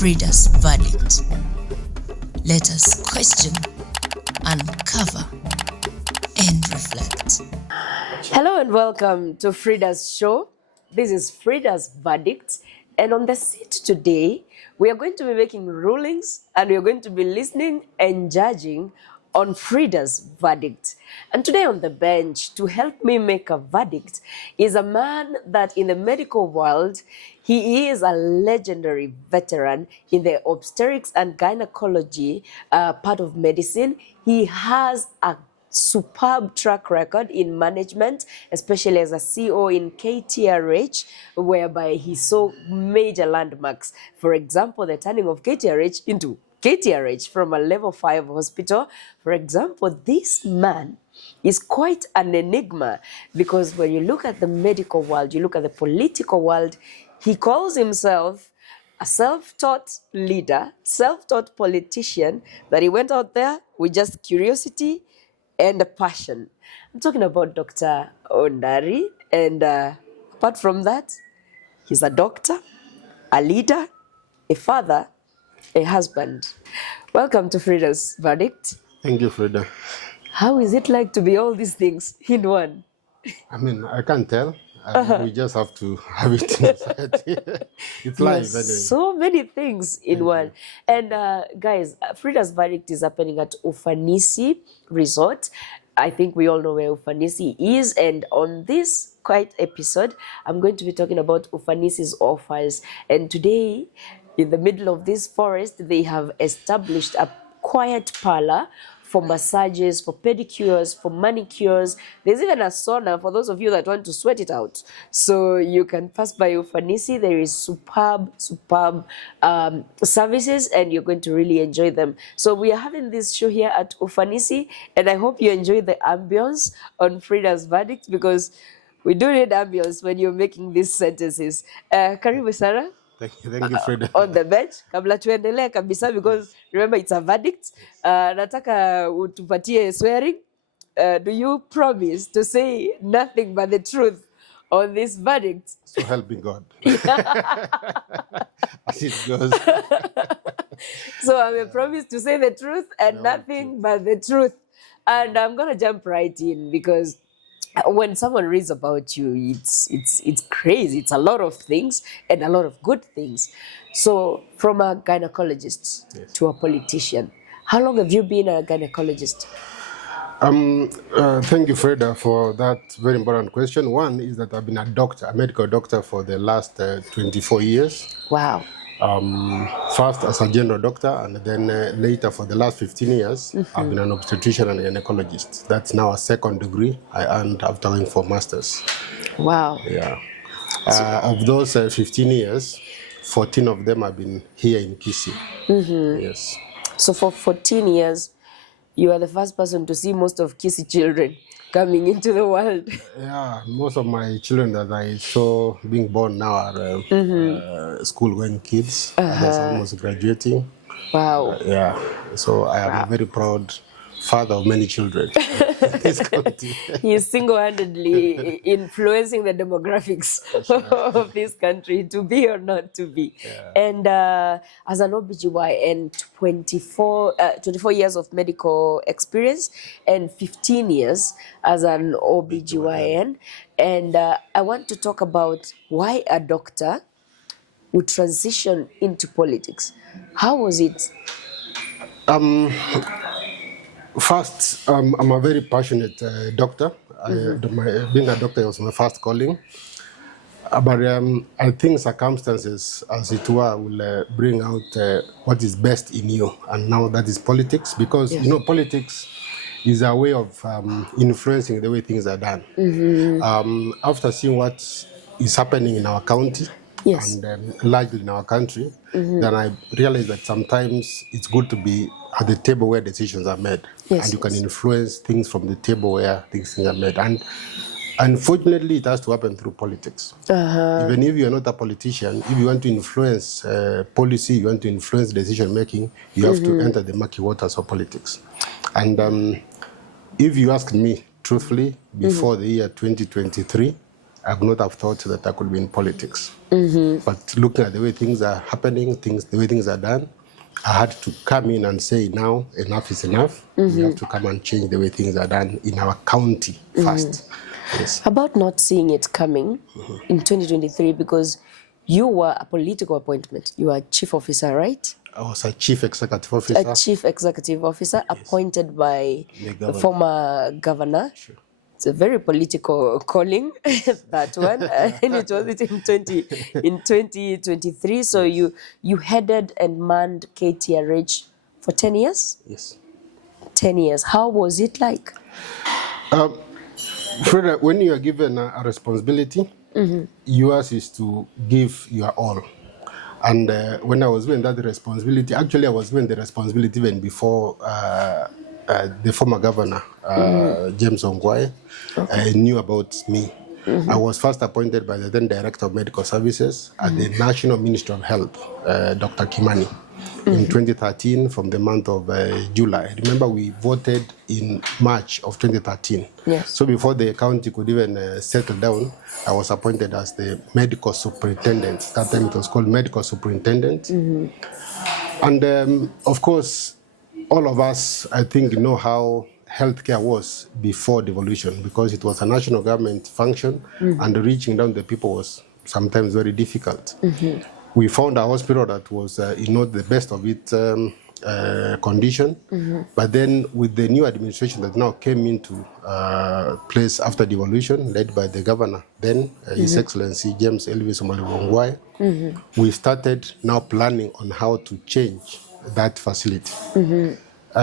Frida's verdict. Let us question, uncover, and reflect. Hello and welcome to Frida's show. This is Frida's verdict, and on the seat today, we are going to be making rulings and we are going to be listening and judging on Frida's verdict. And today on the bench to help me make a verdict is a man that in the medical world, he is a legendary veteran in the obstetrics and gynecology part of medicine. He has a superb track record in management, especially as a CEO in KTRH, whereby he saw major landmarks. For example, the turning of KTRH into KTRH from a level 5 hospital. For example, this man is quite an enigma because when you look at the medical world, you look at the political world, he calls himself a self-taught leader, self-taught politician, that he went out there with just curiosity and a passion. I'm talking about Dr. Ondari, and apart from that, he's a doctor, a leader, a father, a husband. Welcome to Frida's verdict. Thank you, Frida. How is it like to be all these things in one? I mean, I can't tell. We just have to have it in society. It's live anyway. So many things in one. And guys, Frida's verdict is happening at Ufanisi Resort. I think we all know where Ufanisi is. And on this quiet episode, I'm going to be talking about Ufanisi's offers. And today, in the middle of this forest, they have established a quiet parlor for massages, for pedicures, for manicures. There's even a sauna for those of you that want to sweat it out. So you can pass by Ufanisi. There is superb services, and you're going to really enjoy them. So we are having this show here at Ufanisi, and I hope you enjoy the ambience on Frida's verdict, because we do need ambience when you're making these sentences. Karibu Sarah. Thank you, Frida. On the bench, kabla tuendelee kabisa, because remember it's a verdict. Nataka utupatie swearing. Do you promise to say nothing but the truth on this verdict? So help me God. As it goes. So I promise to say the truth and nothing but the truth. And I'm gonna jump right in, because when someone reads about you, it's crazy. It's a lot of things and a lot of good things. So from a gynecologist to a politician, how long have you been a gynecologist? Thank you, Freda, for that very important question. One is that I've been a doctor, a medical doctor, for the last 24 years. Wow. First as a general doctor, and then later for the last 15 years, I've been an obstetrician and gynecologist. That's now a second degree I earned after going for masters. Wow. Yeah. Of those 15 years, 14 of them have been here in Kisii. Yes. So for 14 years, you are the first person to see most of Kisii children coming into the world. Yeah, most of my children that I saw being born now are school-going kids. There's almost graduating. Wow. Yeah, so I am a very proud father of many children in this county. He is single-handedly influencing the demographics of this country, to be or not to be. Yeah. And as an OBGYN, 24 years of medical experience and 15 years as an OBGYN. And I want to talk about why a doctor would transition into politics. How was it? First, I'm a very passionate doctor. Being a doctor was my first calling. But I think circumstances, as it were, will bring out what is best in you. And now that is politics, because, you know, politics is a way of influencing the way things are done. After seeing what is happening in our county, and largely in our country, then I realized that sometimes it's good to be at the table where decisions are made. And you can influence things from the table where things are made. And unfortunately, it has to happen through politics. Even if you're not a politician, if you want to influence policy, you want to influence decision making, you have to enter the murky waters of politics. And if you ask me truthfully, before the year 2023, I would not have thought that I could be in politics. But looking at the way things are happening, the way things are done, I had to come in and say, now enough is enough. We have to come and change the way things are done in our county first. Yes. About not seeing it coming in 2023, because you were a political appointment. You are chief officer, right? I was a chief executive officer. A chief executive officer appointed by the former governor. Sure. It's a very political calling, that one. And it was in 2023. So you headed and manned KTRH for 10 years? Yes. 10 years. How was it like? Freda, when you are given a responsibility, yours is to give your all. And when I was given that responsibility, actually I was given the responsibility even before the former governor, James Ongwae, knew about me. I was first appointed by the then Director of Medical Services at the National Ministry of Health, Dr. Kimani, in 2013 from the month of July. Remember, we voted in March of 2013. Yes. So before the county could even settle down, I was appointed as the medical superintendent. That time it was called medical superintendent. And of course, all of us, I think, know how healthcare was before devolution, because it was a national government function and reaching down the people was sometimes very difficult. We found a hospital that was not the best of its condition, but then with the new administration that now came into place after devolution, led by the governor then, His Excellency James Elvis Omolivongwai, we started now planning on how to change that facility.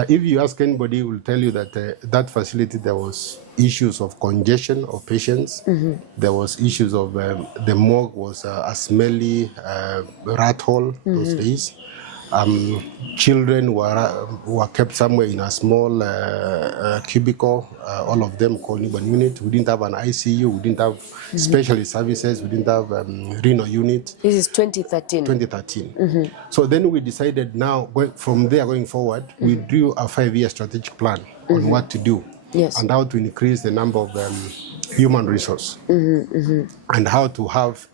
If you ask anybody, will tell you that that facility, there was issues of congestion of patients. There was issues of the morgue was a smelly rat hole those days. Children were kept somewhere in a small cubicle, all of them called newborn unit. We didn't have an ICU, we didn't have specialist services, we didn't have renal unit. This is 2013. 2013. So then we decided now, from there going forward, we drew a 5-year strategic plan on what to do and how to increase the number of human resource and how to have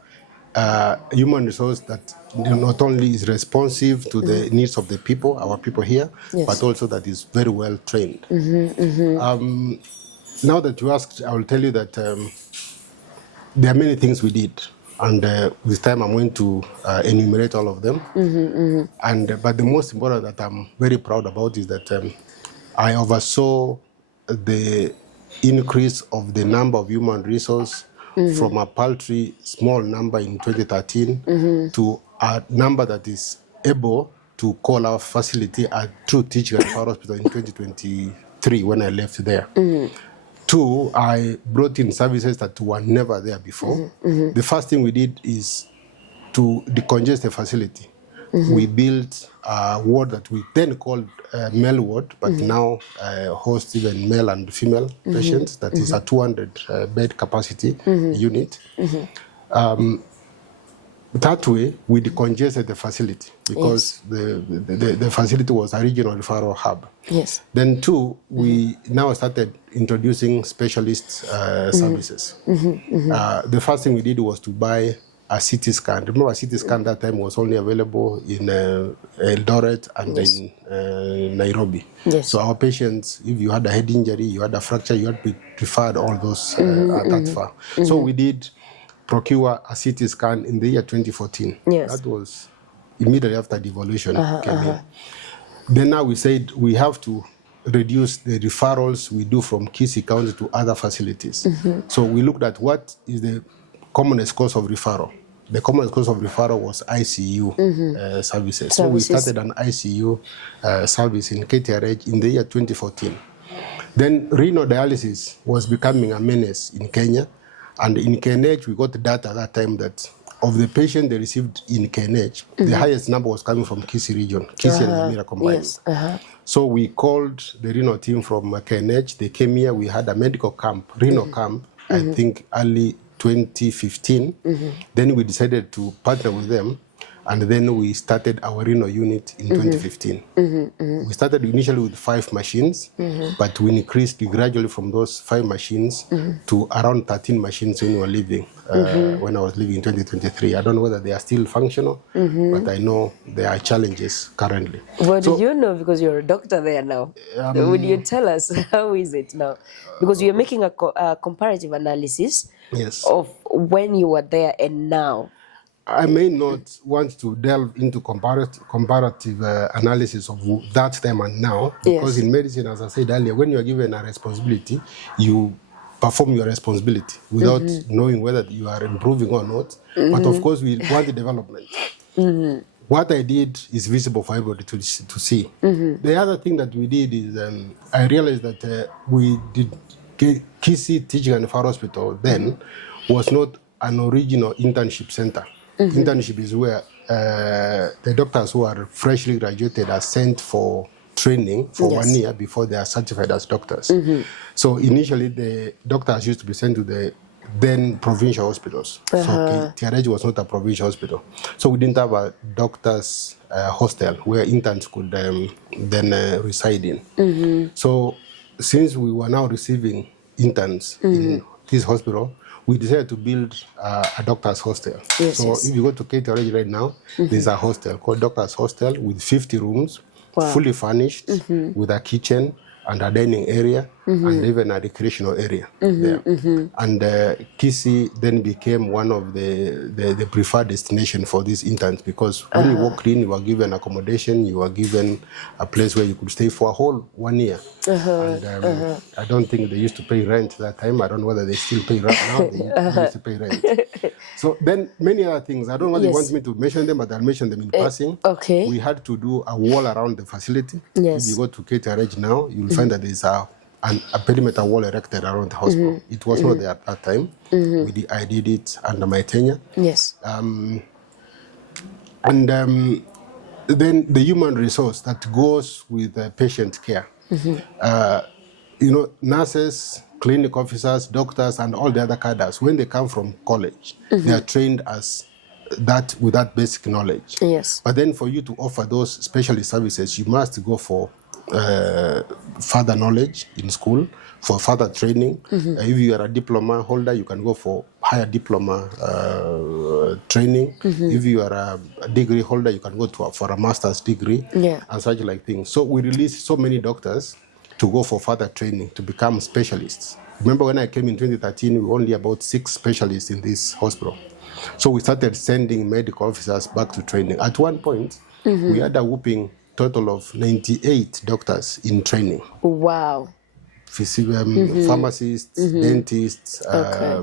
human resource that not only is responsive to the needs of the people, our people here, but also that is very well trained. Now that you asked, I will tell you that there are many things we did, and with time I'm going to enumerate all of them. But the most important that I'm very proud about is that I oversaw the increase of the number of human resource from a paltry small number in 2013 to a number that is able to call our facility a true teaching and referral hospital in 2023 when I left there. Two, I brought in services that were never there before. The first thing we did is to decongest the facility. We built a ward that we then called male ward, but now hosts even male and female patients. That is a 200 bed capacity unit. That way, we decongested the facility because the facility was a regional referral hub. Then two, we now started introducing specialist services. The first thing we did was to buy a CT scan. Remember, a CT scan that time was only available in Eldoret and in Nairobi. So our patients, if you had a head injury, you had a fracture, you had to be referred all those at that far. So we did procure a CT scan in the year 2014. That was immediately after devolution came in. Then now we said we have to reduce the referrals we do from Kisii County to other facilities. So we looked at what is the commonest cause of referral. The commonest cause of referral was ICU services. So we started an ICU service in KTRH in the year 2014. Then renal dialysis was becoming a menace in Kenya. And in KNH, we got data at that time that of the patients they received in KNH, the highest number was coming from Kisii region, Kisii and Nyamira combined. So we called the renal team from KNH. They came here. We had a medical camp, renal camp, I think early 2015. Then we decided to partner with them And then we started our renal unit in 2015. We started initially with 5 machines, but we increased gradually from those 5 machines to around 13 machines when we were leaving, when I was leaving in 2023. I don't know whether they are still functional, but I know there are challenges currently. What do you know? Because you're a doctor there now. Would you tell us how is it now? Because you're making a comparative analysis Yes. of when you were there and now. I may not want to delve into comparative analysis of that time and now, because in medicine, as I said earlier, when you are given a responsibility, you perform your responsibility without knowing whether you are improving or not. But of course, we want the development. What I did is visible for everybody to see. The other thing that we did is I realized that we did Kisii Teaching and Referral Hospital then was not an original internship center. Internship is where the doctors who are freshly graduated are sent for training for 1 year before they are certified as doctors. So initially the doctors used to be sent to the then provincial hospitals. So KTRH was not a provincial hospital. So we didn't have a doctor's hostel where interns could then reside in. So since we were now receiving interns in this hospital, we decided to build a doctor's hostel. So if you go to KTRH right now, there's a hostel called Doctor's Hostel with 50 rooms, fully furnished, with a kitchen and a dining area, and even a recreational area there. And Kisii then became one of the preferred destination for these interns, because when you walked in, you were given accommodation, you were given a place where you could stay for a whole 1 year. And I don't think they used to pay rent that time. I don't know whether they still pay rent now. They used to pay rent. So then many other things. I don't know whether you want me to mention them, but I'll mention them in passing. Okay. We had to do a wall around the facility. Yes. If you go to KTRH now, you'll find that there's a perimeter wall erected around the hospital. It was not there at that time. I did it under my tenure. Yes. And then the human resource that goes with patient care. Nurses, clinic officers, doctors, and all the other cadres, when they come from college, they are trained as that with that basic knowledge. Yes. But then for you to offer those specialist services, you must go for further knowledge in school, for further training. If you are a diploma holder, you can go for higher diploma training. If you are a degree holder, you can go for a master's degree, and such like things. So we released so many doctors to go for further training to become specialists. Remember when I came in 2013, we were only about 6 specialists in this hospital. So we started sending medical officers back to training. At one point, we had a whooping total of 98 doctors in training. Wow. Pharmacists, dentists,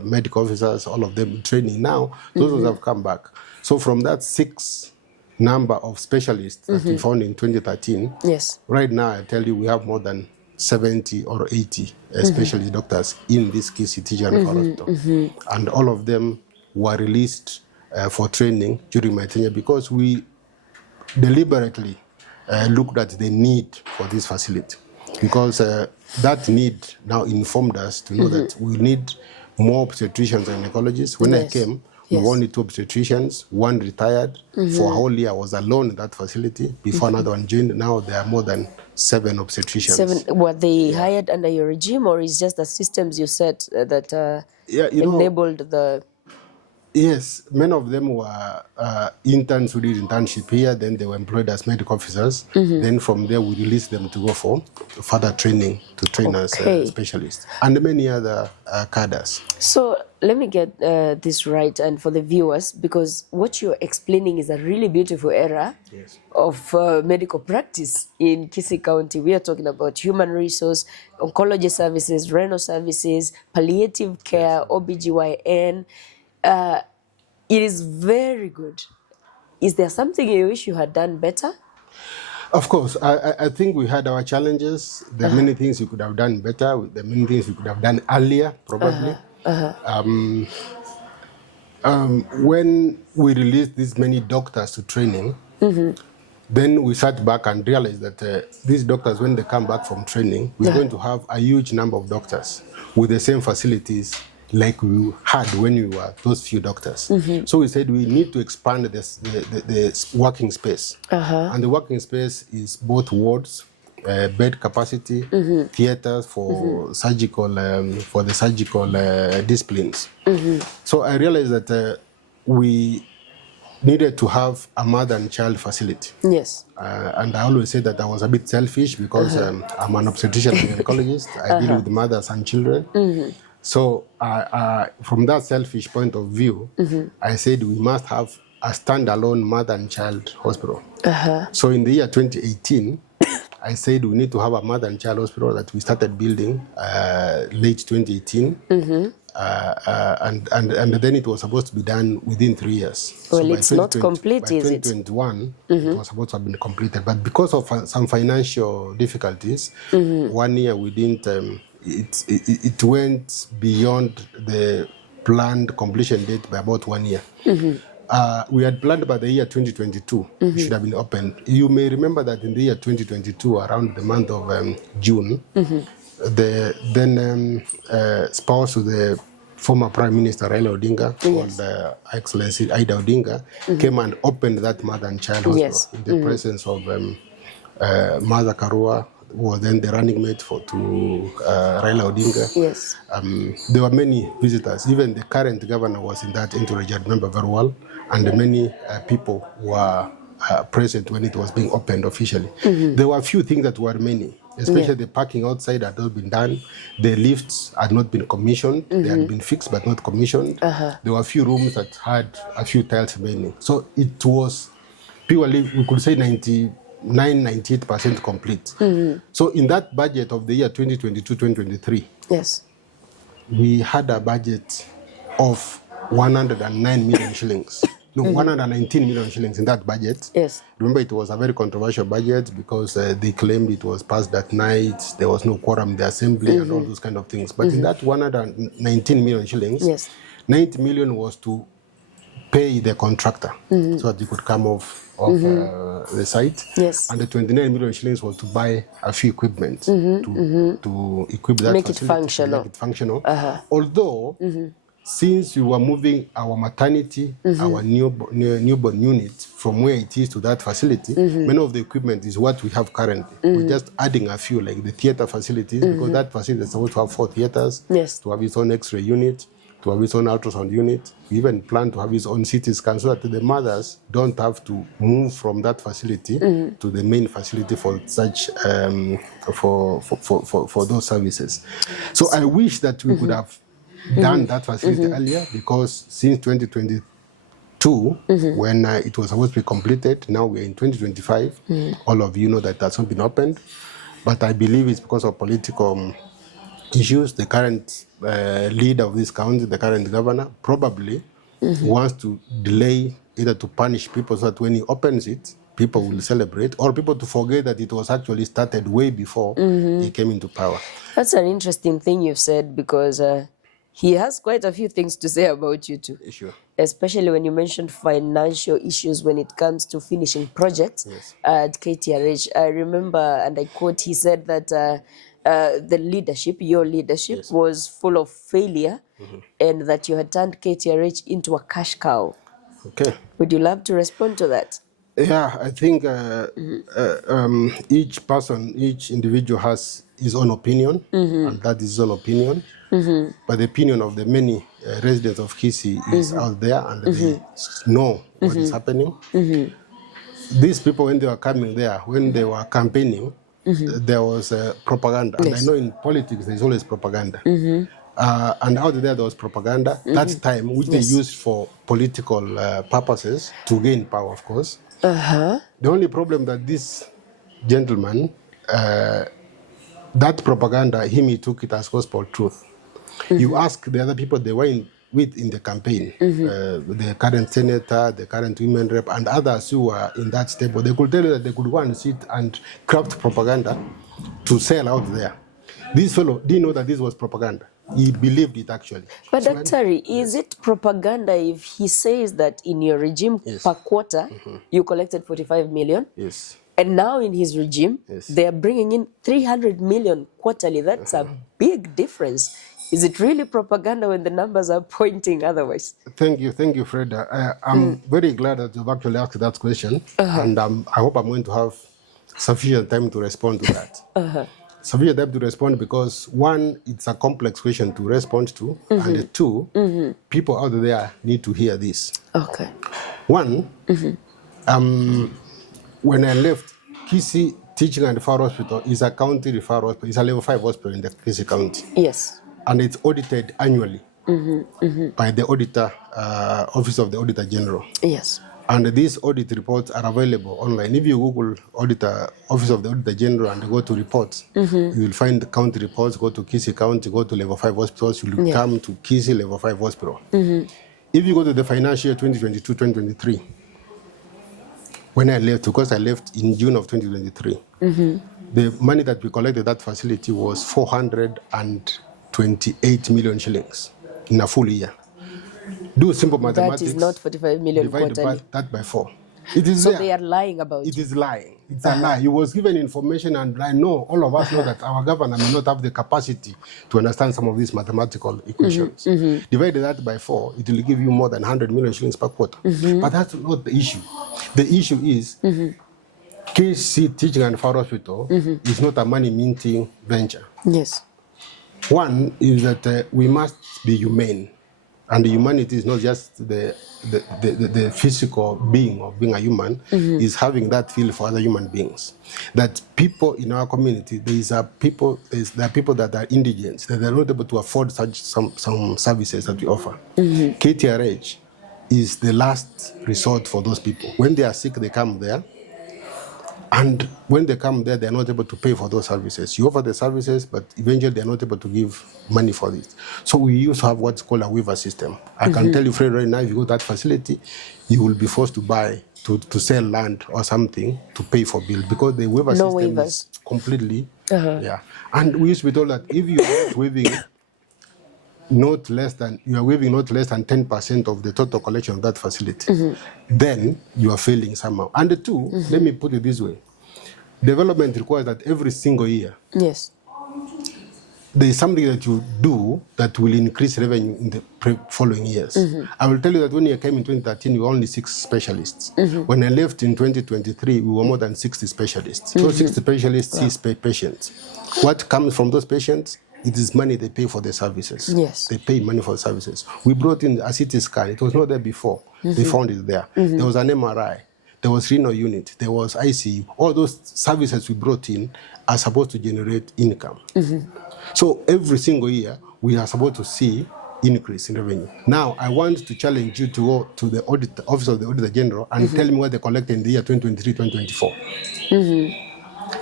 medical officers, all of them in training. Now, those have come back. So from that 6 number of specialists that we found in 2013, right now I tell you we have more than 70 or 80 specialist doctors in this Kisii Teaching and Referral Hospital. And all of them were released for training during my tenure, because we deliberately looked at the need for this facility, because that need now informed us to know that we need more obstetricians and gynecologists. When I came, we only 2 obstetricians, 1 retired. For a whole year I was alone in that facility before another one joined. Now there are more than 7 obstetricians. 7. Were they hired under your regime, or is just the systems you set that enabled the... Yes, many of them were interns who did internship here, then they were employed as medical officers. Then from there we released them to go for further training to train as specialists, and many other cadres. So let me get this right, and for the viewers, because what you're explaining is a really beautiful era of medical practice in Kisii County. We are talking about human resource, oncology services, renal services, palliative care, OBGYN. It is very good. Is there something you wish you had done better? Of course. I think we had our challenges. There are many things we could have done better. There are many things we could have done earlier, probably. When we released these many doctors to training, then we sat back and realized that these doctors, when they come back from training, we're going to have a huge number of doctors with the same facilities like we had when we were those few doctors. So we said we need to expand the working space. And the working space is both wards, bed capacity, theaters for surgical, for the surgical disciplines. So I realized that we needed to have a mother and child facility. Yes. And I always say that I was a bit selfish because I'm an obstetrician and gynecologist. I deal with mothers and children. So from that selfish point of view, I said we must have a standalone mother and child hospital. So in the year 2018, I said we need to have a mother and child hospital that we started building late 2018. And then it was supposed to be done within 3 years. Well, so it's not complete, is it? By 2021, it was supposed to have been completed. But because of some financial difficulties, 1 year we didn't, it went beyond the planned completion date by about 1 year. We had planned by the year 2022, it should have been opened. You may remember that in the year 2022, around the month of June, the then spouse of the former Prime Minister Raila Odinga, called Excellency Ida Odinga, came and opened that mother and child hospital in the presence of Mother Karua, who was then the running mate to Raila Odinga. Yes. There were many visitors. Even the current governor was in that entourage, I remember very well, and many people were present when it was being opened officially. There were a few things that were remaining, especially the parking outside had not been done. The lifts had not been commissioned. They had been fixed but not commissioned. There were a few rooms that had a few tiles remaining. So it was purely, we could say 98% complete. So in that budget of the year 2022-2023, yes, we had a budget of 109 million shillings. No, 119 million shillings in that budget. Yes. Remember, it was a very controversial budget because they claimed it was passed at night, there was no quorum in the assembly and all those kind of things. But in that 119 million shillings, yes, 90 million was to pay the contractor so that he could come off the site. Yes. And the 29 million shillings was to buy a few equipment to equip that make facility, it functional. to make it functional. Although, since we were moving our maternity, our newborn unit from where it is to that facility, many of the equipment is what we have currently. We're just adding a few, like the theater facilities, because that facility is supposed to have 4 theaters, to have its own X-ray unit, to have its own ultrasound unit. We even plan to have its own CT scan so that the mothers don't have to move from that facility to the main facility for such for those services. So I wish that we could have done that facility earlier, because since 2022, when it was supposed to be completed, now we're in 2025. All of you know that that's not been opened, but I believe it's because of political issues. The current leader of this county, the current governor, probably wants to delay, either to punish people so that when he opens it, people will celebrate, or people to forget that it was actually started way before he came into power. That's an interesting thing you've said, because he has quite a few things to say about you too. Sure. Especially when you mentioned financial issues when it comes to finishing projects at KTRH. I remember, and I quote, he said that the leadership, your leadership, was full of failure, and that you had turned KTRH into a cash cow. Okay. Would you love to respond to that? Yeah, I think each person, each individual has his own opinion, and that is his own opinion. But the opinion of the many residents of Kisii is out there, and they know what is happening. These people, when they were coming there, when they were campaigning, there was propaganda. And I know in politics there's always propaganda. And out there was propaganda, that time, which they used for political purposes, to gain power, of course. The only problem that this gentleman, that propaganda, he took it as gospel truth. You ask the other people they were with in the campaign, the current senator, the current women rep, and others who were in that stable, they could tell you that they could go and sit and craft propaganda to sell out there. This fellow didn't know that this was propaganda. He believed it actually. But so Dr. Is it propaganda if he says that in your regime per quarter you collected 45 million? Yes. And now in his regime, they are bringing in 300 million quarterly. That's a big difference. Is it really propaganda when the numbers are pointing otherwise? Thank you, Fred. I'm very glad that you've actually asked that question, and I hope I'm going to have sufficient time to respond to that. Sufficient time to respond because one, it's a complex question to respond to, and two, people out there need to hear this. Okay. One, when I left, Kisii Teaching and Referral Hospital is a county referral hospital. It's a level 5 hospital in the Kisii County. Yes. And it's audited annually by the auditor, Office of the Auditor General. Yes. And these audit reports are available online. If you Google Auditor, Office of the Auditor General and go to reports, you will find the county reports, go to Kisii County, go to level 5 hospitals, you will come to Kisii level 5 hospital. If you go to the financial year 2022-2023, when I left, because I left in June of 2023, the money that we collected at that facility was 428 million shillings in a full year. Do simple mathematics. That is not 45 million divide quarterly. that by 4. It is So there. they are lying about It is lying. It's a lie. You was given information, and I know all of us know that our governor may not have the capacity to understand some of these mathematical equations. Divided that by 4, it will give you more than 100 million shillings per quarter. But that's not the issue. The issue is Kisii Teaching and Referral Hospital is not a money minting venture. Yes. One is that we must be humane. And humanity is not just the physical being of being a human, is having that feel for other human beings. That people in our community, there are people that are indigent, that are not able to afford some services that we offer. KTRH is the last resort for those people. When they are sick, they come there. And when they come there, they're not able to pay for those services. You offer the services, but eventually they're not able to give money for it. So we used to have what's called a waiver system. I can tell you, Fred, right now, if you go to that facility, you will be forced to buy, to sell land or something to pay for bills, because the waiver system is completely, And we used to be told that if you are waiving not less than 10% of the total collection of that facility, then you are failing somehow. And the two, let me put it this way. Development requires that every single year, there is something that you do that will increase revenue in the following years. I will tell you that when I came in 2013, we were only 6 specialists. When I left in 2023, we were more than 60 specialists. Those 60 specialists see patients. What comes from those patients? It is money they pay for the services. Yes. They pay money for the services. We brought in a CT scan. It was not there before. They found it there. There was an MRI. There was renal unit. There was ICU. All those services we brought in are supposed to generate income. So every single year, we are supposed to see increase in revenue. Now, I want to challenge you to go to the Office of the Auditor General and tell me what they collected in the year 2023-2024.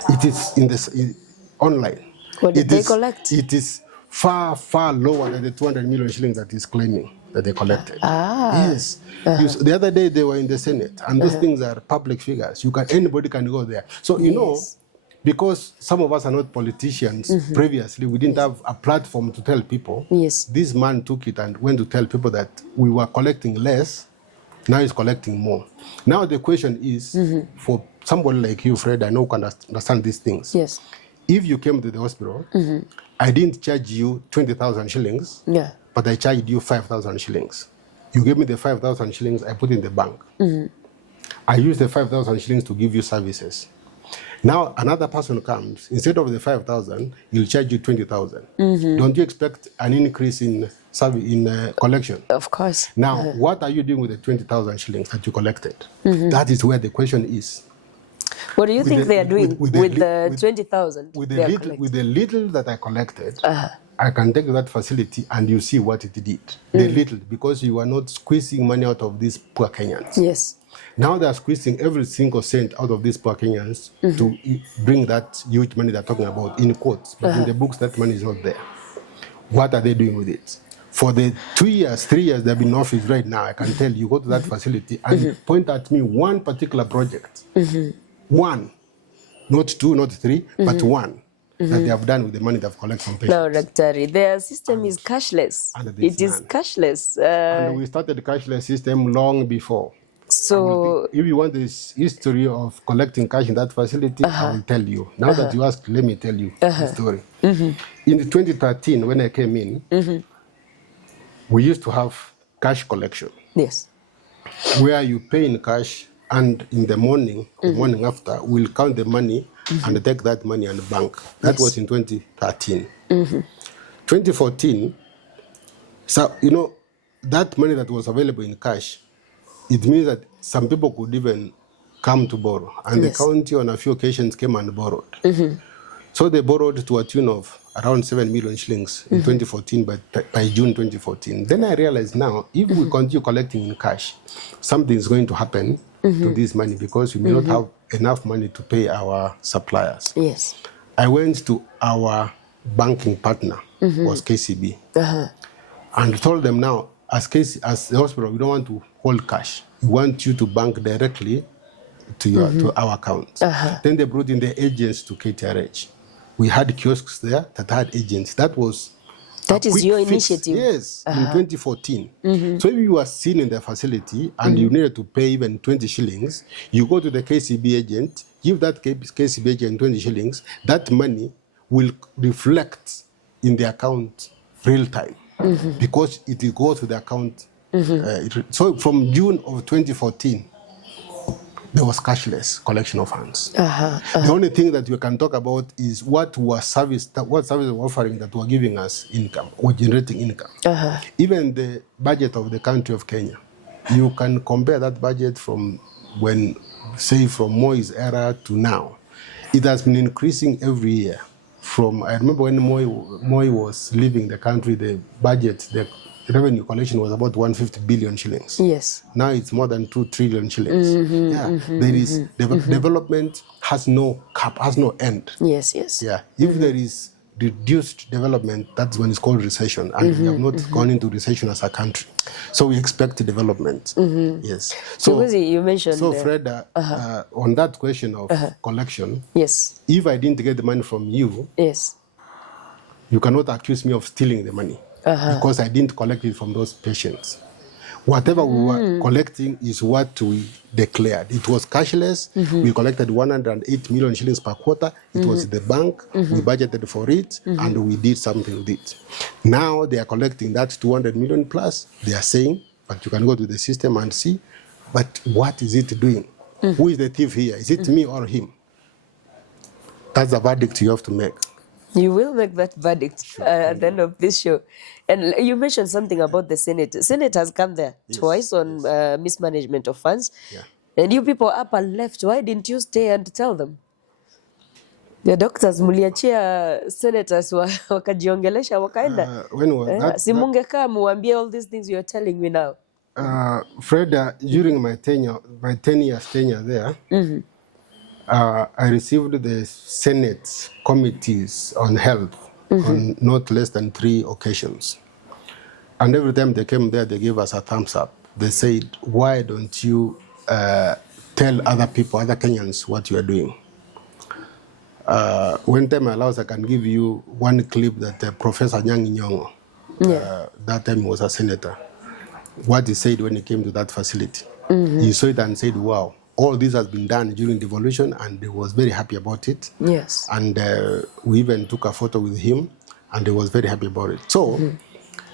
It is online. What did they collect? It is far, far lower than the 200 million shillings that is claiming that they collected. Yes. The other day they were in the Senate, and those things are public figures. Anybody can go there. So, you know, because some of us are not politicians, previously we didn't have a platform to tell people. Yes. This man took it and went to tell people that we were collecting less, now he's collecting more. Now the question is, for somebody like you, Fred, I know can understand these things. Yes. If you came to the hospital, I didn't charge you 20,000 shillings, but I charged you 5,000 shillings. You gave me the 5,000 shillings, I put in the bank. I use the 5,000 shillings to give you services. Now another person comes, instead of the 5,000, he'll charge you 20,000. Don't you expect an increase in collection? Of course. Now, what are you doing with the 20,000 shillings that you collected? That is where the question is. What do you think they are doing with the 20,000? With the little that I collected, I can take that facility and you see what it did. The little, because you are not squeezing money out of these poor Kenyans. Yes. Now they are squeezing every single cent out of these poor Kenyans to bring that huge money they're talking about in quotes. But in the books, that money is not there. What are they doing with it? For the 3 years they've been in office right now, I can tell you, go to that facility and point at me one particular project. One, not 2, not 3, but one that they have done with the money they've collected from patients. No, Dr. Their system is cashless. It is cashless. And we started the cashless system long before. So, If you want this history of collecting cash in that facility, I will tell you. Now that you asked, let me tell you the story. In 2013, when I came in, we used to have cash collection, yes. where you pay in cash, and in the morning, or morning after, we'll count the money and take that money and bank. That Yes. was in 2013. 2014, so, you know, that money that was available in cash, it means that some people could even come to borrow. And Yes. the county on a few occasions came and borrowed. So they borrowed to a tune of around 7 million shillings in 2014, but by June 2014. Then I realized now, if we continue collecting in cash, something is going to happen to this money, because we may not have enough money to pay our suppliers. Yes. I went to our banking partner, was KCB, and told them now, as the hospital, we don't want to hold cash. We want you to bank directly to our account. Then they brought in the agents to KTRH. We had kiosks there that had agents. That was That is quick your fix. initiative. Yes, in 2014. So if you were seen in the facility and you needed to pay even 20 shillings, you go to the KCB agent, give that KCB agent 20 shillings, that money will reflect in the account real time, because it goes to the account. So from June of 2014, there was cashless collection of funds. The only thing that we can talk about is what service we're offering that were giving us income or generating income. Even the budget of the country of Kenya, you can compare that budget from when, say, from Moi's era to now. It has been increasing every year. I remember when Moi was leaving the country, the budget, the revenue collection was about 150 billion shillings. Yes. Now it's more than 2 trillion shillings. There is development has no cap, has no end. Yes, yes. Yeah. If there is reduced development, that's when it's called recession, and we have not gone into recession as a country. So we expect development. Yes. So Kisii, you mentioned. So Fred, on that question of collection, yes. if I didn't get the money from you, Yes. you cannot accuse me of stealing the money, because I didn't collect it from those patients. Whatever we were collecting is what we declared. It was cashless. We collected 108 million shillings per quarter. It was in the bank. We budgeted for it, and we did something with it. Now they are collecting that 200 million plus. They are saying, but you can go to the system and see, but what is it doing? Who is the thief here? Is it me or him? That's the verdict you have to make. You will make that verdict at the end of this show. And you mentioned something about the Senate. Senate has come there twice on mismanagement of funds. Yeah. And you people up and left, why didn't you stay and tell them? The doctors muliachia senators wakajiongelesha wakaenda. When was Si mungekaa muambie all these things you're telling me now. Fred, during my 10 years tenure there, I received the Senate committees on health on not less than 3 occasions. And every time they came there, they gave us a thumbs up. They said, why don't you tell other people, other Kenyans, what you are doing? When time allows, I can give you one clip that Professor Nyang' Nyong'o, that time was a senator, what he said when he came to that facility. He saw it and said, wow, all this has been done during devolution, and he was very happy about it. Yes. And we even took a photo with him, and he was very happy about it. So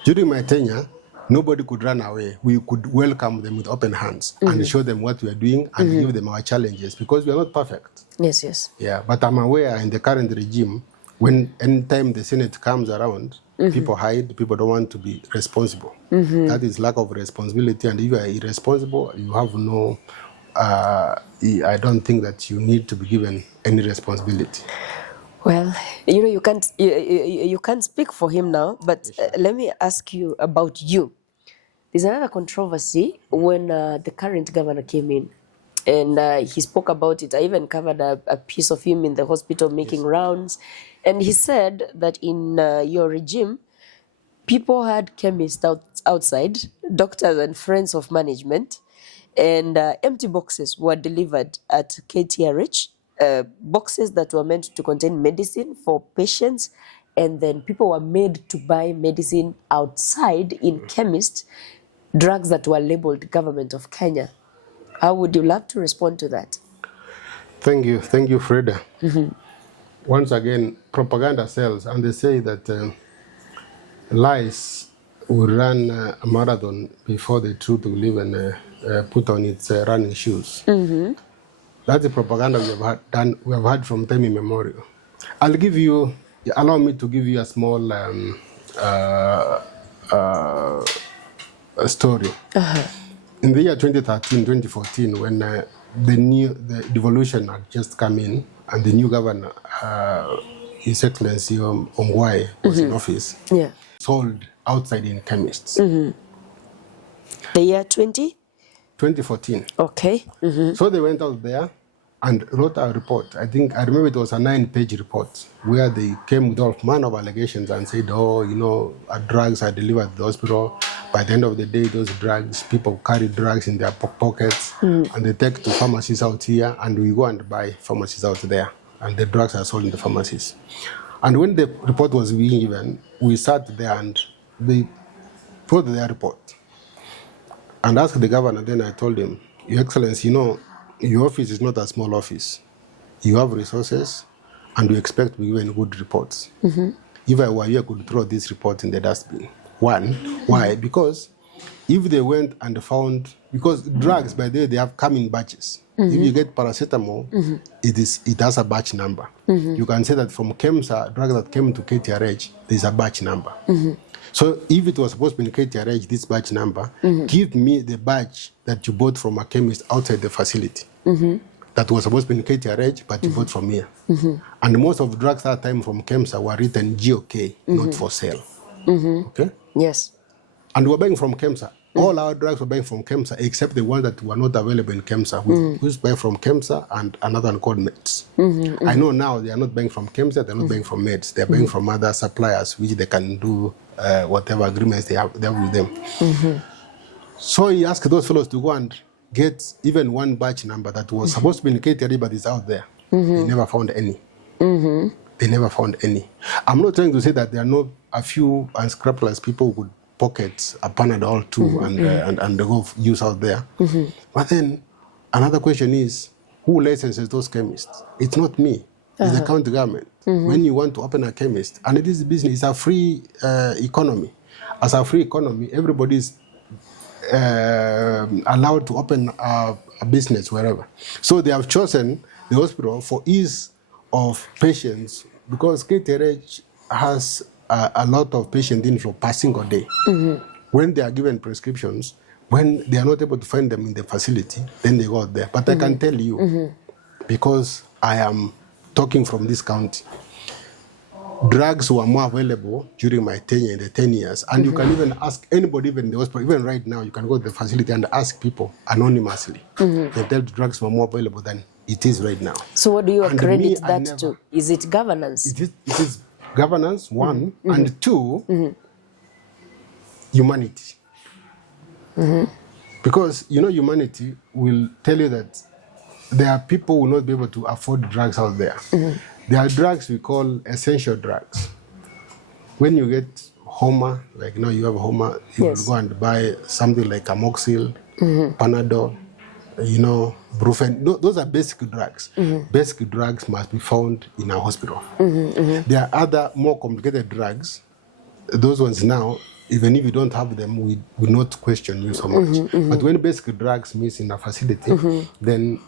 during my tenure, nobody could run away. We could welcome them with open hands and show them what we are doing and give them our challenges, because we are not perfect. Yes, yes. Yeah, but I'm aware in the current regime, when anytime the Senate comes around, people hide, people don't want to be responsible. That is lack of responsibility, and if you are irresponsible, you have no... I don't think that you need to be given any responsibility. Well, you know, you can't speak for him now, but let me ask you about you. There's another controversy when the current governor came in, and he spoke about it. I even covered a piece of him in the hospital making rounds, and he said that in your regime, people had chemists outside, doctors and friends of management, and empty boxes were delivered at KTRH, boxes that were meant to contain medicine for patients, and then people were made to buy medicine outside in chemists, drugs that were labeled Government of Kenya. How would you love to respond to that? Thank you, Frida. Once again, propaganda sells, and they say that lies will run a marathon before the truth will even put on its running shoes. That's the propaganda we have had from time immemorial. Allow me to give you a small story. In the year 2013, 2014, when the devolution had just come in and the new governor, His Excellency Ongwae, was in office, sold outside in chemists. The year 2014. Okay. So they went out there and wrote a report. I remember it was a 9-page report where they came with all manner of allegations and said, drugs are delivered to the hospital. By the end of the day, those drugs, people carry drugs in their pockets and they take to pharmacies out here, and we go and buy pharmacies out there, and the drugs are sold in the pharmacies. And when the report was being given, we sat there and they put their report and asked the governor. Then I told him, Your Excellency, your office is not a small office. You have resources, and we expect to be given good reports. If I were you, I could throw this report in the dustbin. One, why? Because if they went and found, because drugs, by the way, they have come in batches. If you get paracetamol, it has a batch number. You can say that from KEMSA, drug that came to KTRH, there's a batch number. So if it was supposed to be in KTRH, this batch number, give me the batch that you bought from a chemist outside the facility. That was supposed to be in KTRH, but you bought from here. And most of the drugs that time from KEMSA were written GOK, not for sale. Okay? Yes. And we're buying from KEMSA. All our drugs were buying from KEMSA, except the ones that were not available in KEMSA. We used to buy from KEMSA and another one called Meds. I know now they are not buying from KEMSA, they're not buying from Meds. They're buying from other suppliers, which they can do whatever agreements they have with them. So he asked those fellows to go and get even one batch number that was supposed to be in KTRH, but it's out there. They never found any. They never found any. I'm not trying to say that there are not a few unscrupulous people who could pocket a Panadol too and go use out there. But then another question is, who licenses those chemists? It's not me. It's the county government. When you want to open a chemist, and it is business, it's a free economy. As a free economy, everybody is allowed to open a business wherever. So they have chosen the hospital for ease of patients, because KTRH has a lot of patient inflow per single day. When they are given prescriptions, when they are not able to find them in the facility, then they go out there. But I can tell you, because I am talking from this county, drugs were more available during my tenure in the 10 years. And you can even ask anybody, even in the hospital, even right now, you can go to the facility and ask people anonymously. They tell the drugs were more available than it is right now. So what do you accredit that to? Is it governance? It is governance, one, and two, humanity. Because, humanity will tell you that there are people who will not be able to afford drugs out there. There are drugs we call essential drugs. When you get homa, like now you have homa, you will go and buy something like amoxil, Panadol, Brufen. Those are basic drugs. Basic drugs must be found in a hospital. There are other more complicated drugs. Those ones now, even if you don't have them, we will not question you so much. But when basic drugs miss in a facility, then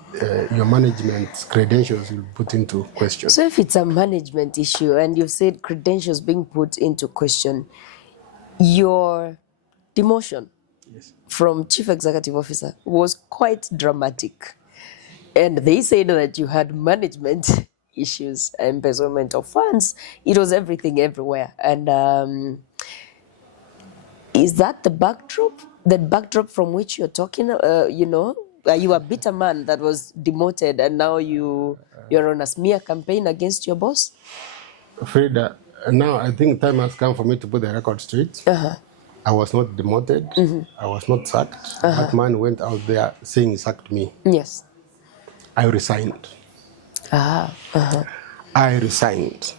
your management's credentials will be put into question. So if it's a management issue and you've said credentials being put into question, your demotion from Chief Executive Officer was quite dramatic. And they said that you had management issues, embezzlement of funds. It was everything everywhere. And is that the backdrop? The backdrop from which you're talking, are you a bitter man that was demoted and now you're on a smear campaign against your boss? Frida, now I think time has come for me to put the record straight. I was not demoted. I was not sacked. That man went out there saying he sacked me. Yes. I resigned. I resigned.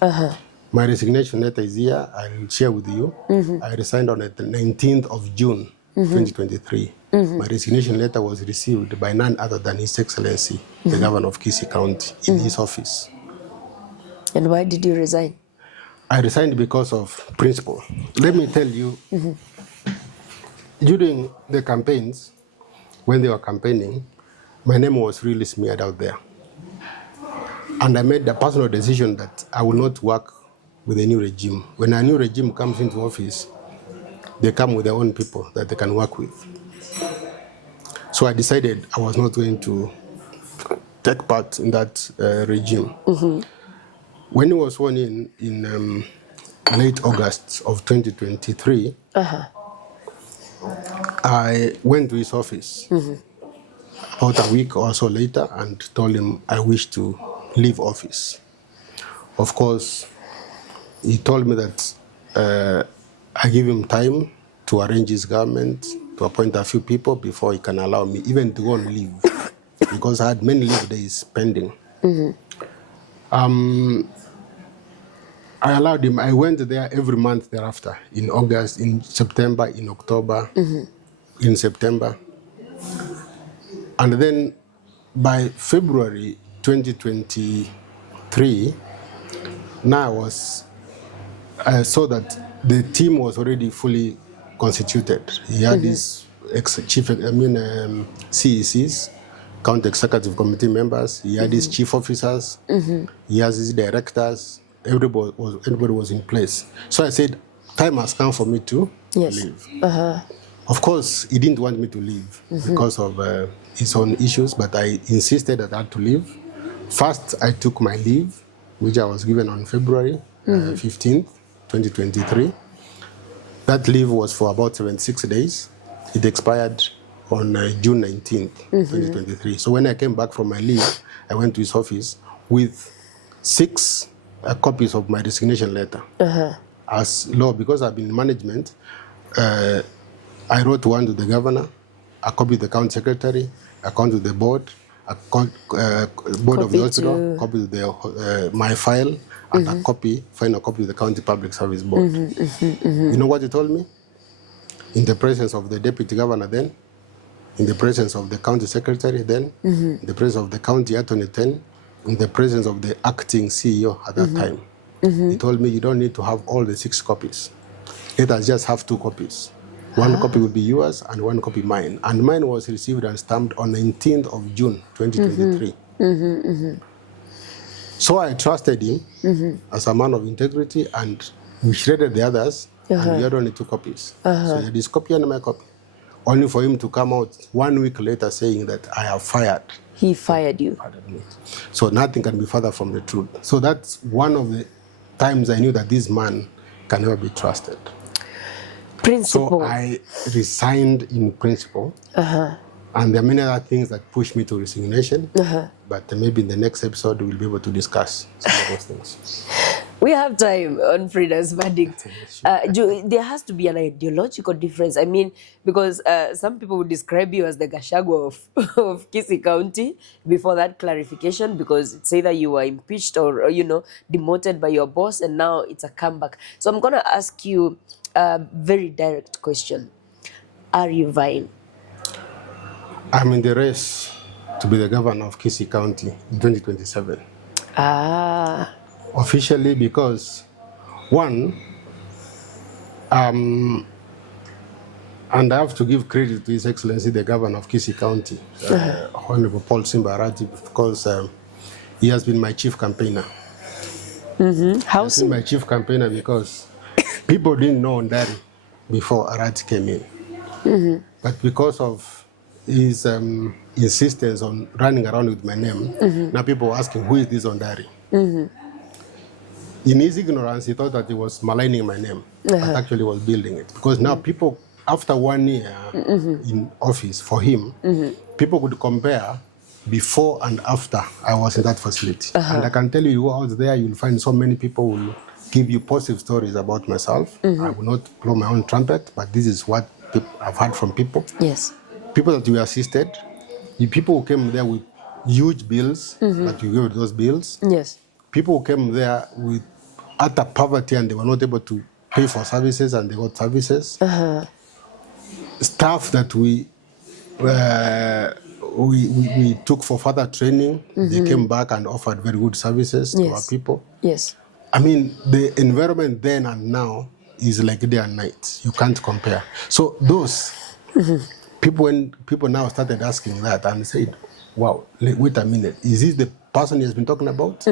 My resignation letter is here. I will share with you. I resigned on the 19th of June, 2023. my resignation letter was received by none other than His Excellency, the Governor of Kisii County, in his office. And why did you resign? I resigned because of principle. Let me tell you, during the campaigns, when they were campaigning, my name was really smeared out there. And I made a personal decision that I will not work with a new regime. When a new regime comes into office, they come with their own people that they can work with. So I decided I was not going to take part in that regime. When he was sworn in late August of 2023, I went to his office about a week or so later and told him I wish to leave office. Of course, he told me that I give him time to arrange his government, to appoint a few people before he can allow me even to go on leave, because I had many leave days pending. I allowed him. I went there every month thereafter, in August, in September, in October, in September. And then by February 2023, now I saw that the team was already fully constituted. He had his CECs, County Executive Committee members. He had his chief officers. He has his directors. Everybody was in place. So I said, time has come for me to leave. Of course, he didn't want me to leave because of his own issues, but I insisted that I had to leave. First, I took my leave, which I was given on February 15th, 2023. That leave was for about 76 days. It expired on June 19th, 2023. So when I came back from my leave, I went to his office with 6 copies of my resignation letter. As law, because I've been in management, I wrote one to the governor, a copy to the county secretary, a copy to the board, a board of the hospital, a copy to the, my file, and a final copy to the county public service board. You know what he told me? In the presence of the deputy governor then, in the presence of the county secretary then, in the presence of the county attorney then, in the presence of the acting CEO at that time. He told me, you don't need to have all the 6 copies. Let us just have 2 copies. One copy will be yours and 1 copy mine. And mine was received and stamped on 19th of June, 2023. So I trusted him as a man of integrity, and we shredded the others, and we had only 2 copies. So he had his copy and my copy. Only for him to come out 1 week later saying that I have fired. He fired you. So nothing can be further from the truth. So that's one of the times I knew that this man can never be trusted. Principle. So I resigned in principle. And there are many other things that pushed me to resignation. But maybe in the next episode, we'll be able to discuss some of those things. We have time on Frida's verdict. There has to be an ideological difference. I mean, because some people would describe you as the Gachagua of Kisii County before that clarification, because it's either you were impeached or, demoted by your boss, and now it's a comeback. So I'm going to ask you a very direct question. Are you vying? I'm in the race to be the governor of Kisii County in 2027. Officially, because one, and I have to give credit to His Excellency the Governor of Kisii County, Honorable Paul Simba ARATI, because he has been my chief campaigner. How so? My chief campaigner because people didn't know Ondari before ARATI came in. But because of his insistence on running around with my name, now people were asking, who is this Ondari? In his ignorance, he thought that he was maligning my name, but actually was building it. Because now people, after 1 year in office for him, people could compare before and after I was in that facility. And I can tell you, you out there, you'll find so many people will give you positive stories about myself. I will not blow my own trumpet, but this is what I've heard from people. Yes. People that we assisted, the people who came there with huge bills, that you gave those bills. Yes. People who came there with utter poverty and they were not able to pay for services and they got services. Staff that we we took for further training. They came back and offered very good services to our people. Yes. I mean, the environment then and now is like day and night. You can't compare. So those people, when people now started asking that and said, wow, wait a minute, is this the person he has been talking about?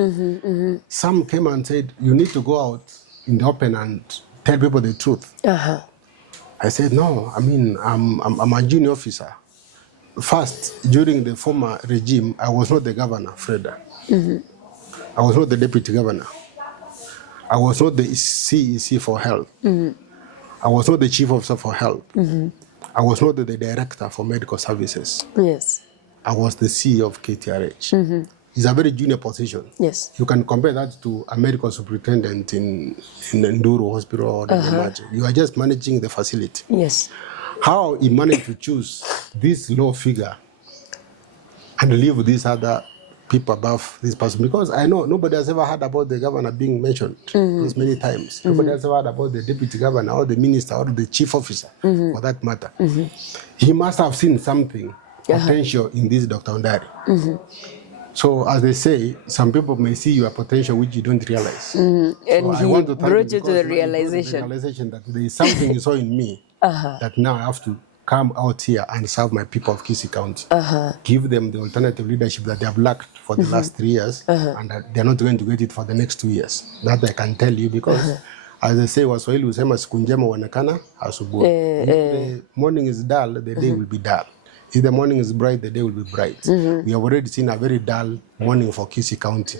Some came and said, you need to go out in the open and tell people the truth. I said, no, I mean, I'm a junior officer. First, during the former regime, I was not the governor, Freda. I was not the deputy governor. I was not the CEC for health. I was not the chief officer for health. I was not the director for medical services. Yes. I was the CEO of KTRH. It's a very junior position. Yes. You can compare that to a medical superintendent in Nduru Hospital or the You are just managing the facility. Yes. How he managed to choose this low figure and leave these other people above this person, because I know nobody has ever heard about the governor being mentioned this many times. Nobody has ever heard about the deputy governor or the minister or the chief officer, for that matter. He must have seen something potential in this Dr. Ondari. So as they say, some people may see your potential which you don't realize. And so he I want to thank brought you to the because realization. that there is something you saw in me that now I have to come out here and serve my people of Kisii County. Give them the alternative leadership that they have lacked for the last 3 years, and that they're not going to get it for the next 2 years. That I can tell you, because as they say, Waswahili husema siku njema huonekana asubuhi. If the morning is dull, the day will be dull. If the morning is bright, the day will be bright. We have already seen a very dull morning for Kisii County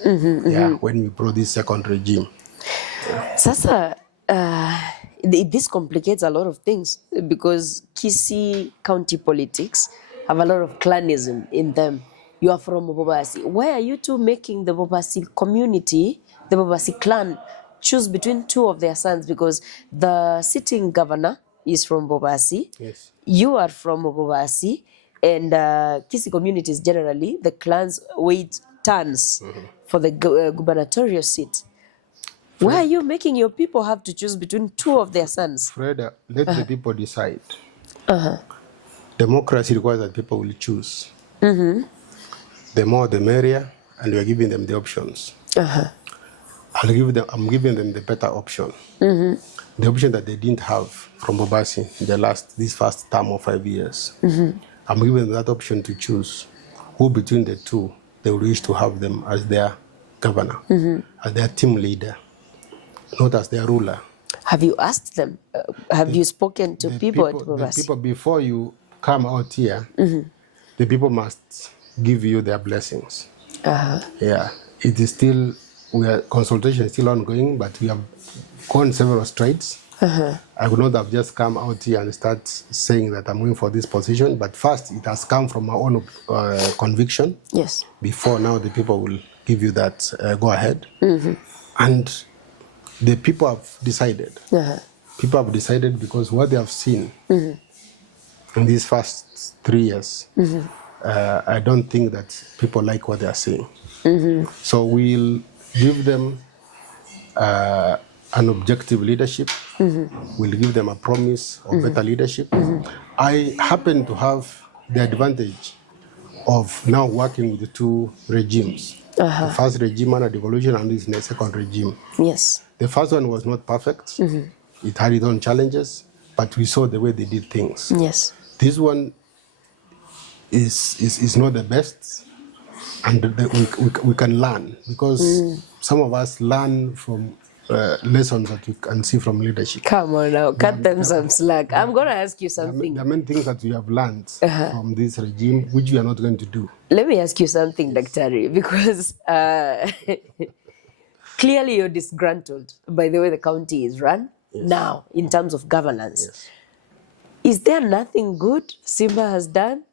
when we brought this second regime. Sasa, this complicates a lot of things, because Kisii County politics have a lot of clanism in them. You are from Bobasi. Why are you two making the Bobasi community, the Bobasi clan, choose between two of their sons? Because the sitting governor is from Bobasi. Yes. You are from Bobasi. And Kisii communities generally, the clans wait turns for the gubernatorial seat. Why are you making your people have to choose between two of their sons? Freda, let the people decide. Democracy requires that people will choose. The more the merrier, and we are giving them the options. I'm giving them the better option. The option that they didn't have from Bobasi this first term of 5 years. I'm giving them that option to choose who between the two they wish to have them as their governor, as their team leader, not as their ruler. Have you asked them? Have you spoken to people at Bobasi? The people, before you come out here, the people must give you their blessings. Yeah, it is still, consultation is still ongoing, but we have gone several strides. I would not have just come out here and start saying that I'm going for this position, but first it has come from my own conviction. Yes. Before now the people will give you that go ahead. And the people have decided. People have decided because what they have seen in these first 3 years, I don't think that people like what they are saying. So we'll give them an objective leadership. We'll give them a promise of better leadership. I happen to have the advantage of now working with the two regimes. The first regime under devolution and this the second regime. Yes. The first one was not perfect. It had its own challenges, but we saw the way they did things. Yes. This one is not the best, and we can learn, because some of us learn from lessons that you can see from leadership. Come on now, cut them some slack. I'm going to ask you something. There are many things that we have learned from this regime, which we are not going to do. Let me ask you something, Dr. because clearly you're disgruntled by the way the county is run now in terms of governance. Yes. Is there nothing good Simba has done?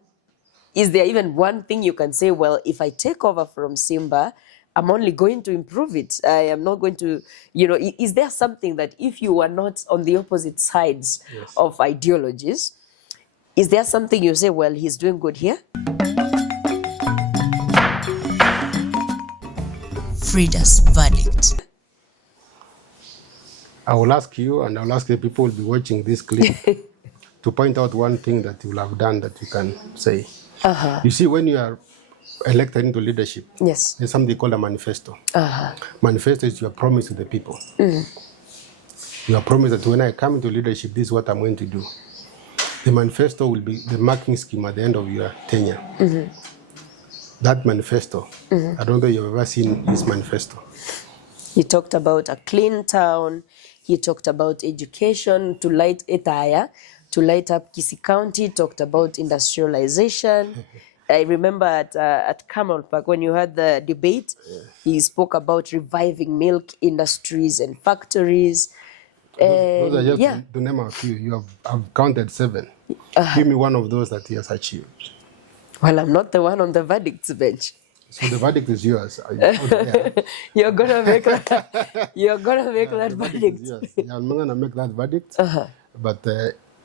Is there even one thing you can say, well, if I take over from Simba, I'm only going to improve it. I am not going to, is there something that if you are not on the opposite sides of ideologies, is there something you say, well, he's doing good here? Frida's verdict. I will ask you, and I will ask the people who will be watching this clip, to point out one thing that you will have done that you can say. You see, when you are elected into leadership, Yes. there's something called a manifesto. Manifesto is your promise to the people. Your promise that when I come into leadership, this is what I'm going to do. The manifesto will be the marking scheme at the end of your tenure. That manifesto, I don't know if you've ever seen this manifesto. He talked about a clean town. He talked about education to light up Kisii County. Talked about industrialization. I remember at Kamal Park when you had the debate, he spoke about reviving milk industries and factories. Those are just to name a few. I've counted 7. Give me one of those that he has achieved. Well, I'm not the one on the verdicts bench. So the verdict is yours. You're gonna make that. You're gonna make that verdict. Yeah, I'm gonna make that verdict. But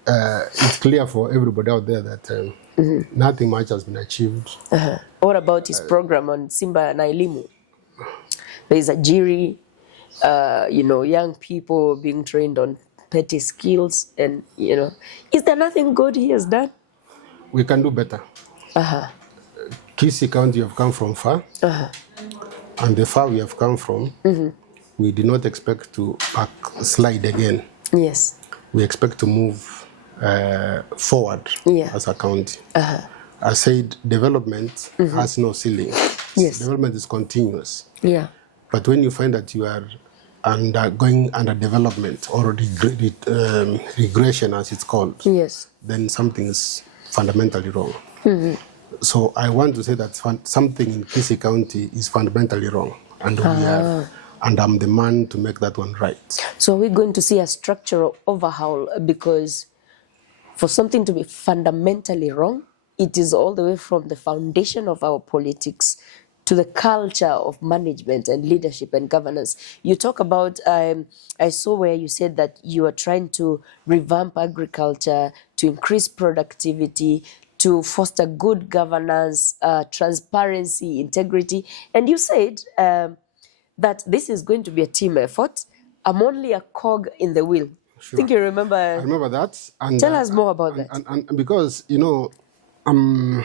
it's clear for everybody out there that nothing much has been achieved. What about his program on Simba na Elimu? There is a jury, young people being trained on petty skills, and is there nothing good he has done? We can do better. Kisii County have come from far, and the far we have come from, we did not expect to slide again. Yes. We expect to move forward as a county. I said development has no ceiling. Yes. Development is continuous. Yeah. But when you find that you are going under development or regression, as it's called, yes, then something is fundamentally wrong. So I want to say that something in Kisii County is fundamentally wrong, and I'm the man to make that one right. So we're going to see a structural overhaul, because for something to be fundamentally wrong, it is all the way from the foundation of our politics to the culture of management and leadership and governance. You talk about, I saw where you said that you are trying to revamp agriculture, to increase productivity, to foster good governance, transparency, integrity. And you said that this is going to be a team effort. I'm only a cog in the wheel. Sure. I think you remember. I remember that. And, tell us more about that. And because, the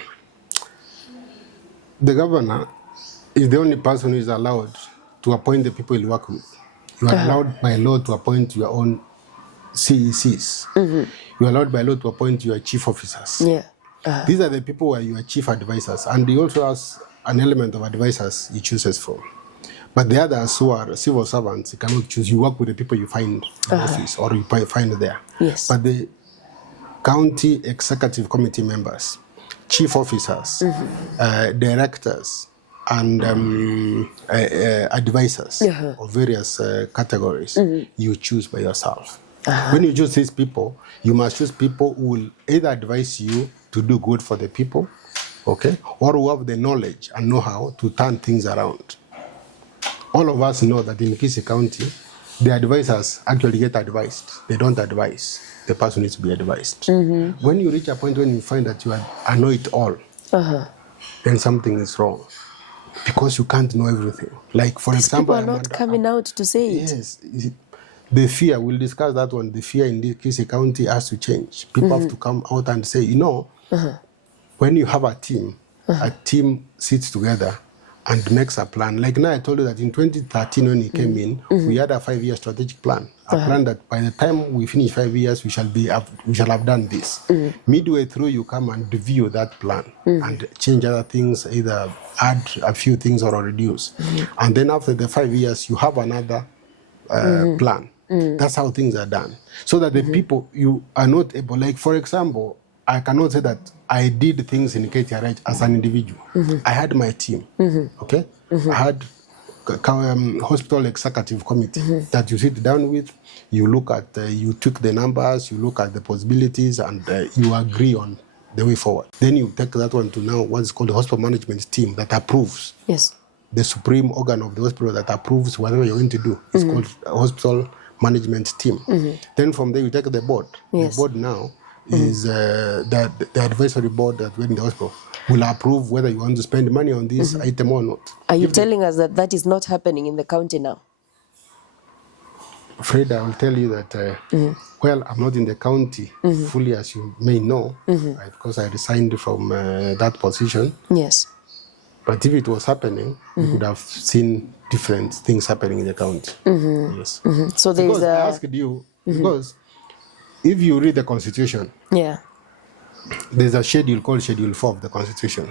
governor is the only person who is allowed to appoint the people you work with. You are allowed by law to appoint your own CECs. You are allowed by law to appoint your chief officers. Yeah. These are the people who are your chief advisors, and he also has an element of advisors he chooses from. But the others who are civil servants, you cannot choose. You work with the people you find in the office or you find there. Yes. But the county executive committee members, chief officers, directors, and advisors of various categories, you choose by yourself. When you choose these people, you must choose people who will either advise you to do good for the people, okay, or who have the knowledge and know-how to turn things around. All of us know that in Kisii County, the advisors actually get advised. They don't advise the person needs to be advised. When you reach a point when you find that you know it all, then something is wrong, because you can't know everything. Like, for example, people are not coming out to say it. Yes. The fear, we'll discuss that one. The fear in the Kisii County has to change. People have to come out and say, when you have a team sits together and makes a plan. Like now I told you that in 2013 when he came in, we had a 5-year strategic plan. A plan that by the time we finish 5 years, we shall have done this. Midway through, you come and review that plan and change other things, either add a few things or reduce. And then after the 5 years, you have another plan. That's how things are done. So that the people, you are not able, like for example, I cannot say that I did things in KTRH as an individual. I had my team, okay? I had hospital executive committee that you sit down with, you look at, you took the numbers, you look at the possibilities, and you agree on the way forward. Then you take that one to now what's called the hospital management team that approves. Yes. The supreme organ of the hospital that approves whatever you're going to do. It's called a hospital management team. Then from there you take the board. Yes. The board now is the advisory board that when the hospital will approve whether you want to spend money on this item or not. Are you telling us that that is not happening in the county now? Fred, I will tell you that, well, I'm not in the county fully, as you may know, because I resigned from that position. Yes. But if it was happening, we could have seen different things happening in the county. Yes. So there is Because I asked you, because if you read the Constitution, there's a schedule called Schedule 4 of the Constitution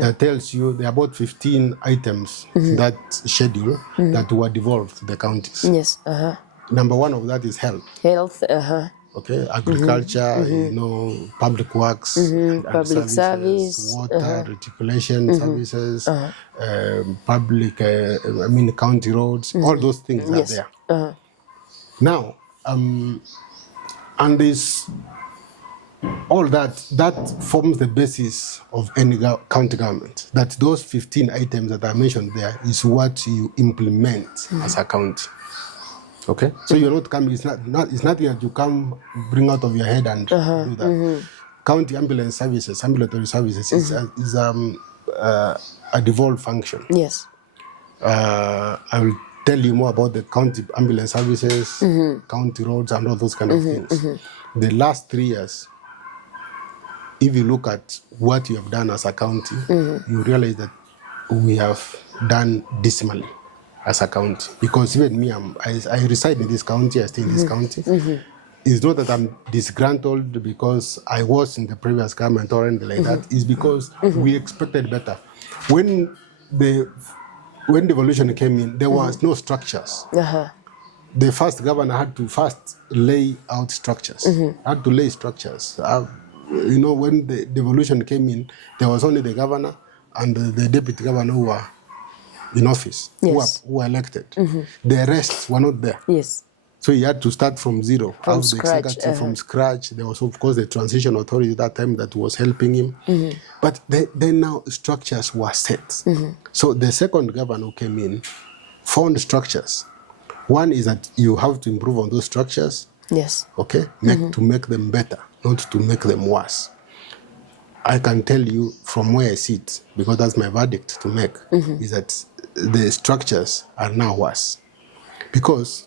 that tells you there are about 15 items in that schedule that were devolved to the counties. Yes. Number one of that is health. Health. Okay, agriculture, public works, and Public services, service, water, reticulation services, public, county roads, all those things are there. Now, and this, all that forms the basis of any county government. That those 15 items that I mentioned there is what you implement as a county. Okay, so you're not coming. It's nothing that you come bring out of your head and do that. County ambulance services, ambulatory services is a devolved function. Yes. I will tell you more about the county ambulance services, county roads, and all those kind of things. The last 3 years, if you look at what you have done as a county, you realize that we have done dismally as a county. Because even me, I reside in this county, I stay in this county. It's not that I'm disgruntled because I was in the previous government or anything like that. It's because we expected better. When devolution came in, there was no structures. The first governor had to first lay out structures. Had to lay structures. When the devolution came in, there was only the governor and the deputy governor who were in office, who were elected. The rest were not there. Yes. So he had to start from zero, from scratch. From scratch. There was, of course, the transition authority at that time that was helping him. But then now structures were set. So the second governor who came in found structures. One is that you have to improve on those structures. Yes. Okay? To make them better, not to make them worse. I can tell you from where I sit, because that's my verdict to make, is that the structures are now worse. Because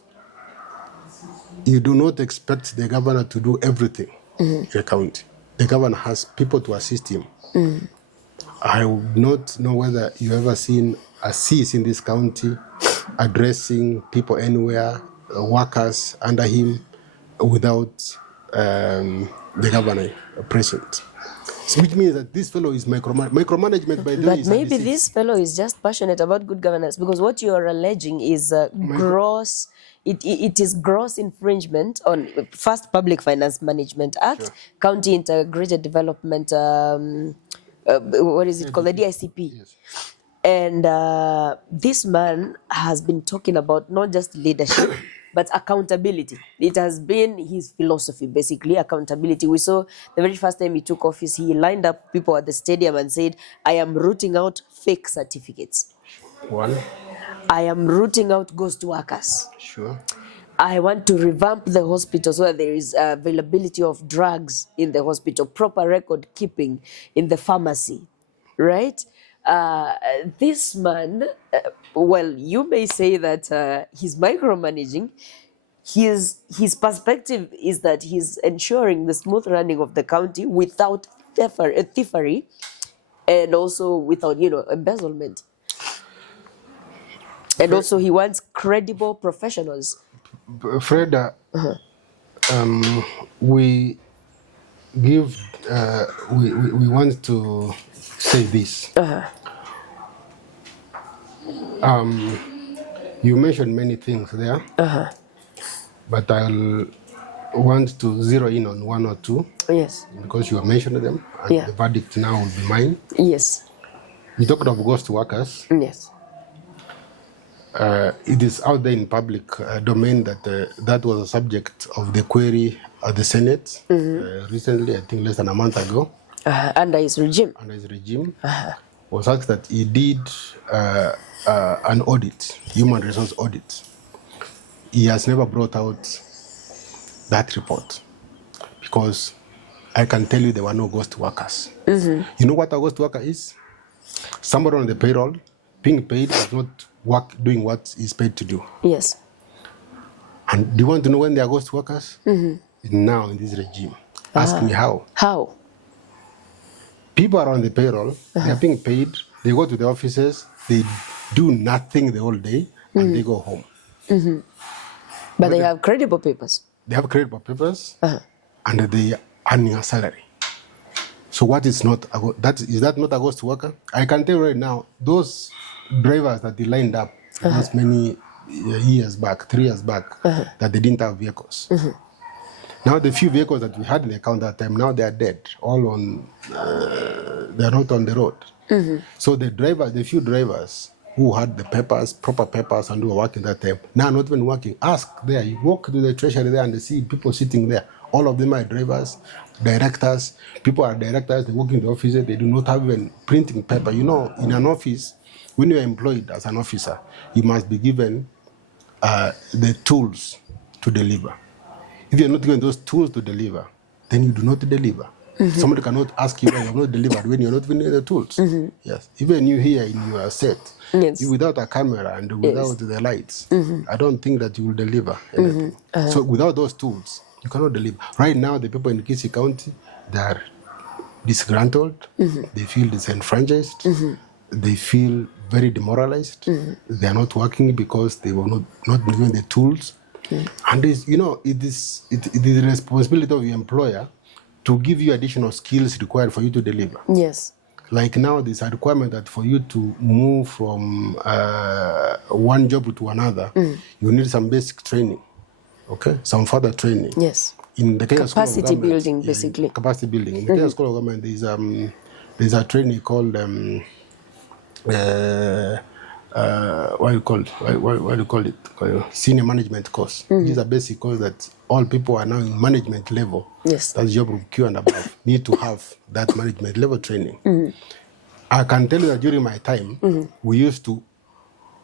you do not expect the governor to do everything in the county. The governor has people to assist him. I would not know whether you ever seen a CS in this county addressing people anywhere, workers under him, without the governor present. So which means that this fellow is micromanagement by the way. But maybe this fellow is just passionate about good governance, because what you are alleging is gross. It is gross infringement on first Public Finance Management Act, County Integrated Development. What is it called? The DICP. Yes. And this man has been talking about not just leadership, but accountability. It has been his philosophy, basically, accountability. We saw the very first time he took office, he lined up people at the stadium and said, I am rooting out fake certificates. One. I am rooting out ghost workers. Sure. I want to revamp the hospital so that there is availability of drugs in the hospital, proper record keeping in the pharmacy, right? This man, well, you may say that he's micromanaging. His perspective is that he's ensuring the smooth running of the county without thievery and also without, embezzlement. And also he wants credible professionals. Fred, we give, we want to say this. You mentioned many things there, but I'll want to zero in on one or two. Yes. Because you have mentioned them, and the verdict now will be mine. Yes. You talked of ghost workers. Yes. It is out there in public domain that that was a subject of the query at the Senate recently, I think less than a month ago. Under his regime. Was asked that he did an audit, human resource audit. He has never brought out that report because I can tell you there were no ghost workers. You know what a ghost worker is? Somebody on the payroll being paid is not doing what he's paid to do. Yes. And do you want to know when they are ghost workers? Now in this regime. Ask me how. How? People are on the payroll, they are being paid, they go to the offices, they do nothing the whole day, and they go home. But they have credible papers. They have credible papers, and they are earning a salary. So what is not, is that not a ghost worker? I can tell you right now, those drivers that they lined up those many years back, 3 years back, that they didn't have vehicles. Now the few vehicles that we had in the account that time, now they are dead, all on, they are not on the road. So the few drivers who had the papers, proper papers, and who were working that time, now not even working. Ask there, you walk to the treasury there and they see people sitting there. All of them are drivers, directors. People are directors, they work in the offices, they do not have even printing paper. You know, in an office, when you are employed as an officer, you must be given the tools to deliver. If you are not given those tools to deliver, then you do not deliver. Somebody cannot ask you why you have not delivered when you are not given the tools. Yes. Even you here in your set, without a camera and without the lights, I don't think that you will deliver anything. So without those tools, you cannot deliver. Right now, the people in Kisii County, they are disgruntled, they feel disenfranchised, they feel very demoralized. They are not working because they were not given the tools. And it is the responsibility of your employer to give you additional skills required for you to deliver. Yes. Like now, there's a requirement that for you to move from one job to another, you need some basic training, okay? Some further training. Yes. In the Kenya School of Capacity Government, building, basically. Capacity building. In the Kenya School of Government, there's a training called what do you call it? Senior management course. This is a basic course that all people are now in management level. Yes. That's job group Q and above. Need to have that management level training. I can tell you that during my time, we used to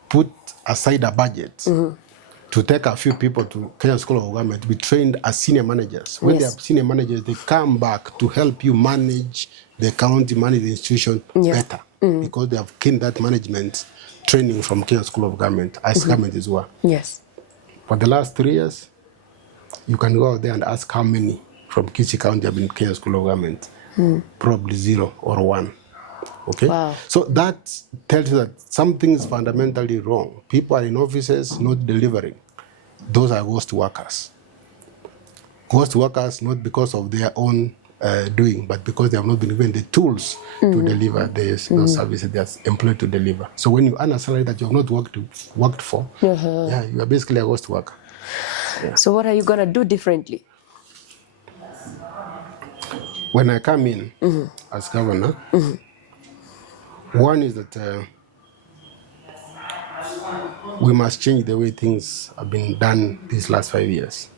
put aside a budget to take a few people to Kenya School of Government to be trained as senior managers. When they are senior managers, they come back to help you manage the county, manage the institution better, because they have gained that management training from Kenya School of Government, as government as well. Yes. For the last 3 years, you can go out there and ask how many from Kisii County have been in Kenya School of Government. Probably 0 or 1. Okay? Wow. So that tells you that something is fundamentally wrong. People are in offices not delivering. Those are ghost workers. Ghost workers not because of their own doing, but because they have not been given the tools to deliver those services they are employed to deliver. So when you earn a salary that you have not worked for, yeah, you are basically a ghost worker. Yeah. So what are you going to do differently? When I come in as governor, one is that we must change the way things have been done these last 5 years.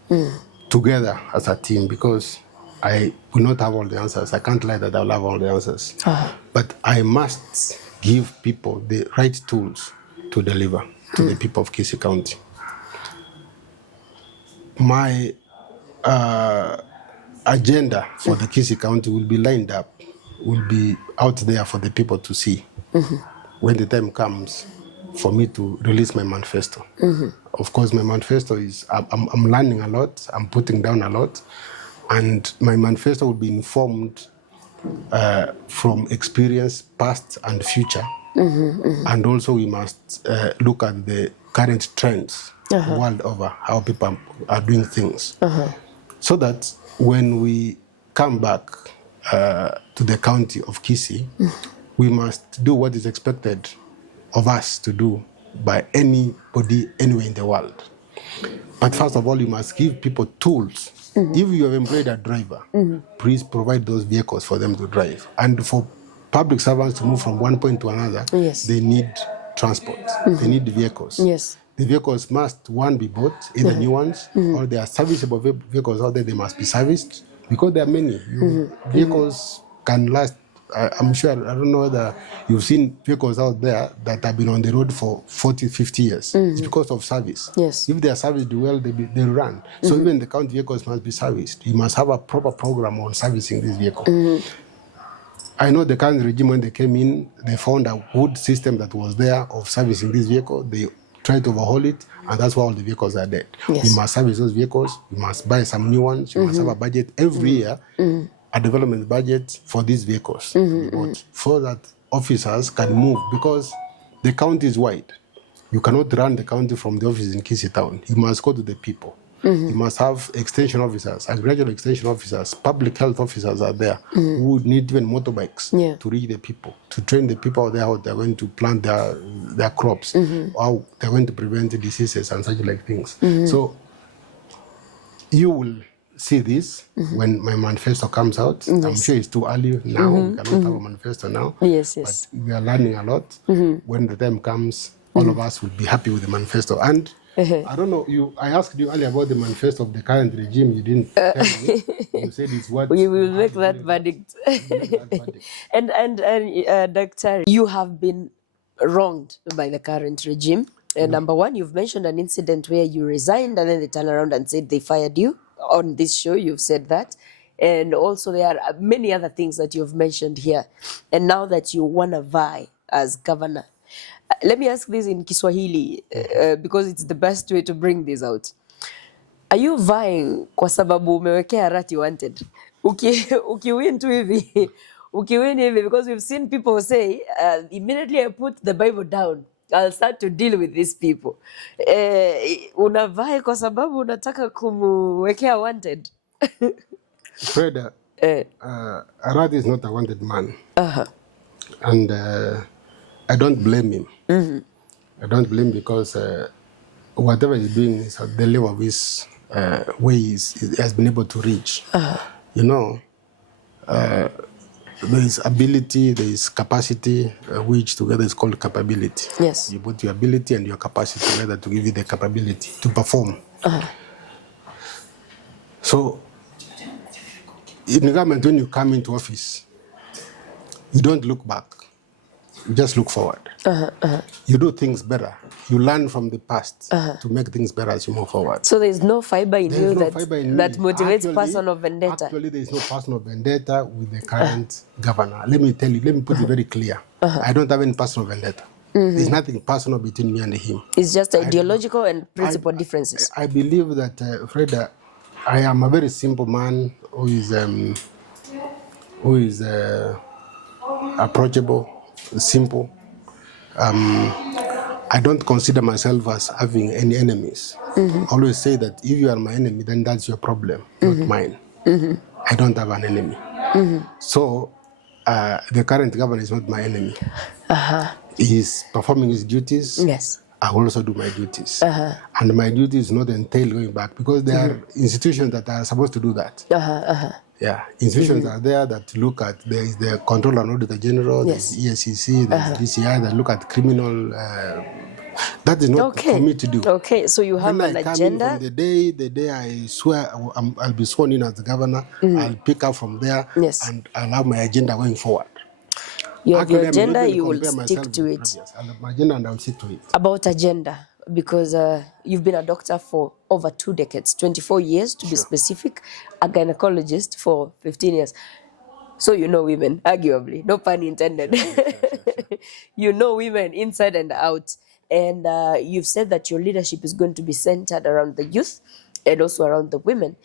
Together as a team, because I will not have all the answers. I can't lie that I'll have all the answers. But I must give people the right tools to deliver to the people of Kisii County. My agenda for the Kisii County will be lined up, will be out there for the people to see when the time comes for me to release my manifesto. Of course, my manifesto is, I'm learning a lot, I'm putting down a lot, and my manifesto will be informed from experience, past and future. And also we must look at the current trends world over, how people are doing things. So that when we come back to the county of Kisii, we must do what is expected of us to do by anybody anywhere in the world. But first of all, you must give people tools. If you have employed a driver, please provide those vehicles for them to drive. And for public servants to move from one point to another, they need transport. They need vehicles. Yes. The vehicles must, one, be bought, either new ones, or they are serviceable vehicles out there, they must be serviced, because there are many. Vehicles can last, I'm sure, I don't know whether you've seen vehicles out there that have been on the road for 40, 50 years. It's because of service. Yes. If they are serviced well, they'll run. So even the county vehicles must be serviced. You must have a proper program on servicing these vehicles. I know the current regime, when they came in, they found a good system that was there of servicing this vehicle. They try to overhaul it, and that's why all the vehicles are dead. Yes. We must service those vehicles. We must buy some new ones. We must have a budget every year, a development budget for these vehicles to be bought, so that officers can move, because the county is wide. You cannot run the county from the office in Kisii Town. You must go to the people. You must have extension officers, agricultural extension officers, public health officers are there who need even motorbikes to reach the people, to train the people out there how they're going to plant their crops, how they're going to prevent the diseases and such like things. So you will see this when my manifesto comes out. I'm sure it's too early now. We cannot have a manifesto now. Yes. But we are learning a lot. When the time comes, all of us will be happy with the manifesto. And I don't know, I asked you earlier about the manifesto of the current regime. You didn't tell me. You said it's what... We will make that verdict. And Doctor, you have been wronged by the current regime. Number one, you've mentioned an incident where you resigned and then they turned around and said they fired you. On this show, you've said that. And also there are many other things that you've mentioned here. And now that you want to vie as governor, let me ask this in Kiswahili because it's the best way to bring this out. Are you vying kwa sababu umewekea Arati wanted? Ukiwin tu hivi, ukiwin hivi, because we've seen people say, immediately I put the Bible down, I'll start to deal with these people. Unavai kwa sababu unataka kumwekea wanted? Freda, Arati is not a wanted man. And I don't blame him. I don't blame him because whatever he's doing is at the level of his way he has been able to reach. You know, there is ability, there is capacity, which together is called capability. Yes. You put your ability and your capacity together to give you the capability to perform. So, in the government, when you come into office, you don't look back. You just look forward. You do things better. You learn from the past to make things better as you move forward. So there's no fiber in you that motivates actually, personal vendetta? Actually, there is no personal vendetta with the current governor. Let me tell you, let me put it very clear. I don't have any personal vendetta. There's nothing personal between me and him. It's just ideological and principal differences. I believe that, Freda, I am a very simple man who is approachable, simple. I don't consider myself as having any enemies. I always say that if you are my enemy, then that's your problem, not mine. I don't have an enemy. So the current governor is not my enemy. He's performing his duties. Yes. I also do my duties. And my duties is not entail going back because there are institutions that are supposed to do that. Yeah, institutions are there that look at, there is the Controller and Auditor General, Yes. there's ESCC, there's DCI that look at criminal. That is not for me to do. Okay, so you have when an I agenda? Come in from the day I swear I'll be sworn in as the governor, I'll pick up from there and I'll have my agenda going forward. You have your Actually, agenda, you will stick to it. I'll have my agenda and I'll stick to it. About agenda, because you've been a doctor for over 2 decades, 24 years to be specific, a gynecologist for 15 years. So you know women, arguably, no pun intended. You know women inside and out. And you've said that your leadership is going to be centered around the youth and also around the women.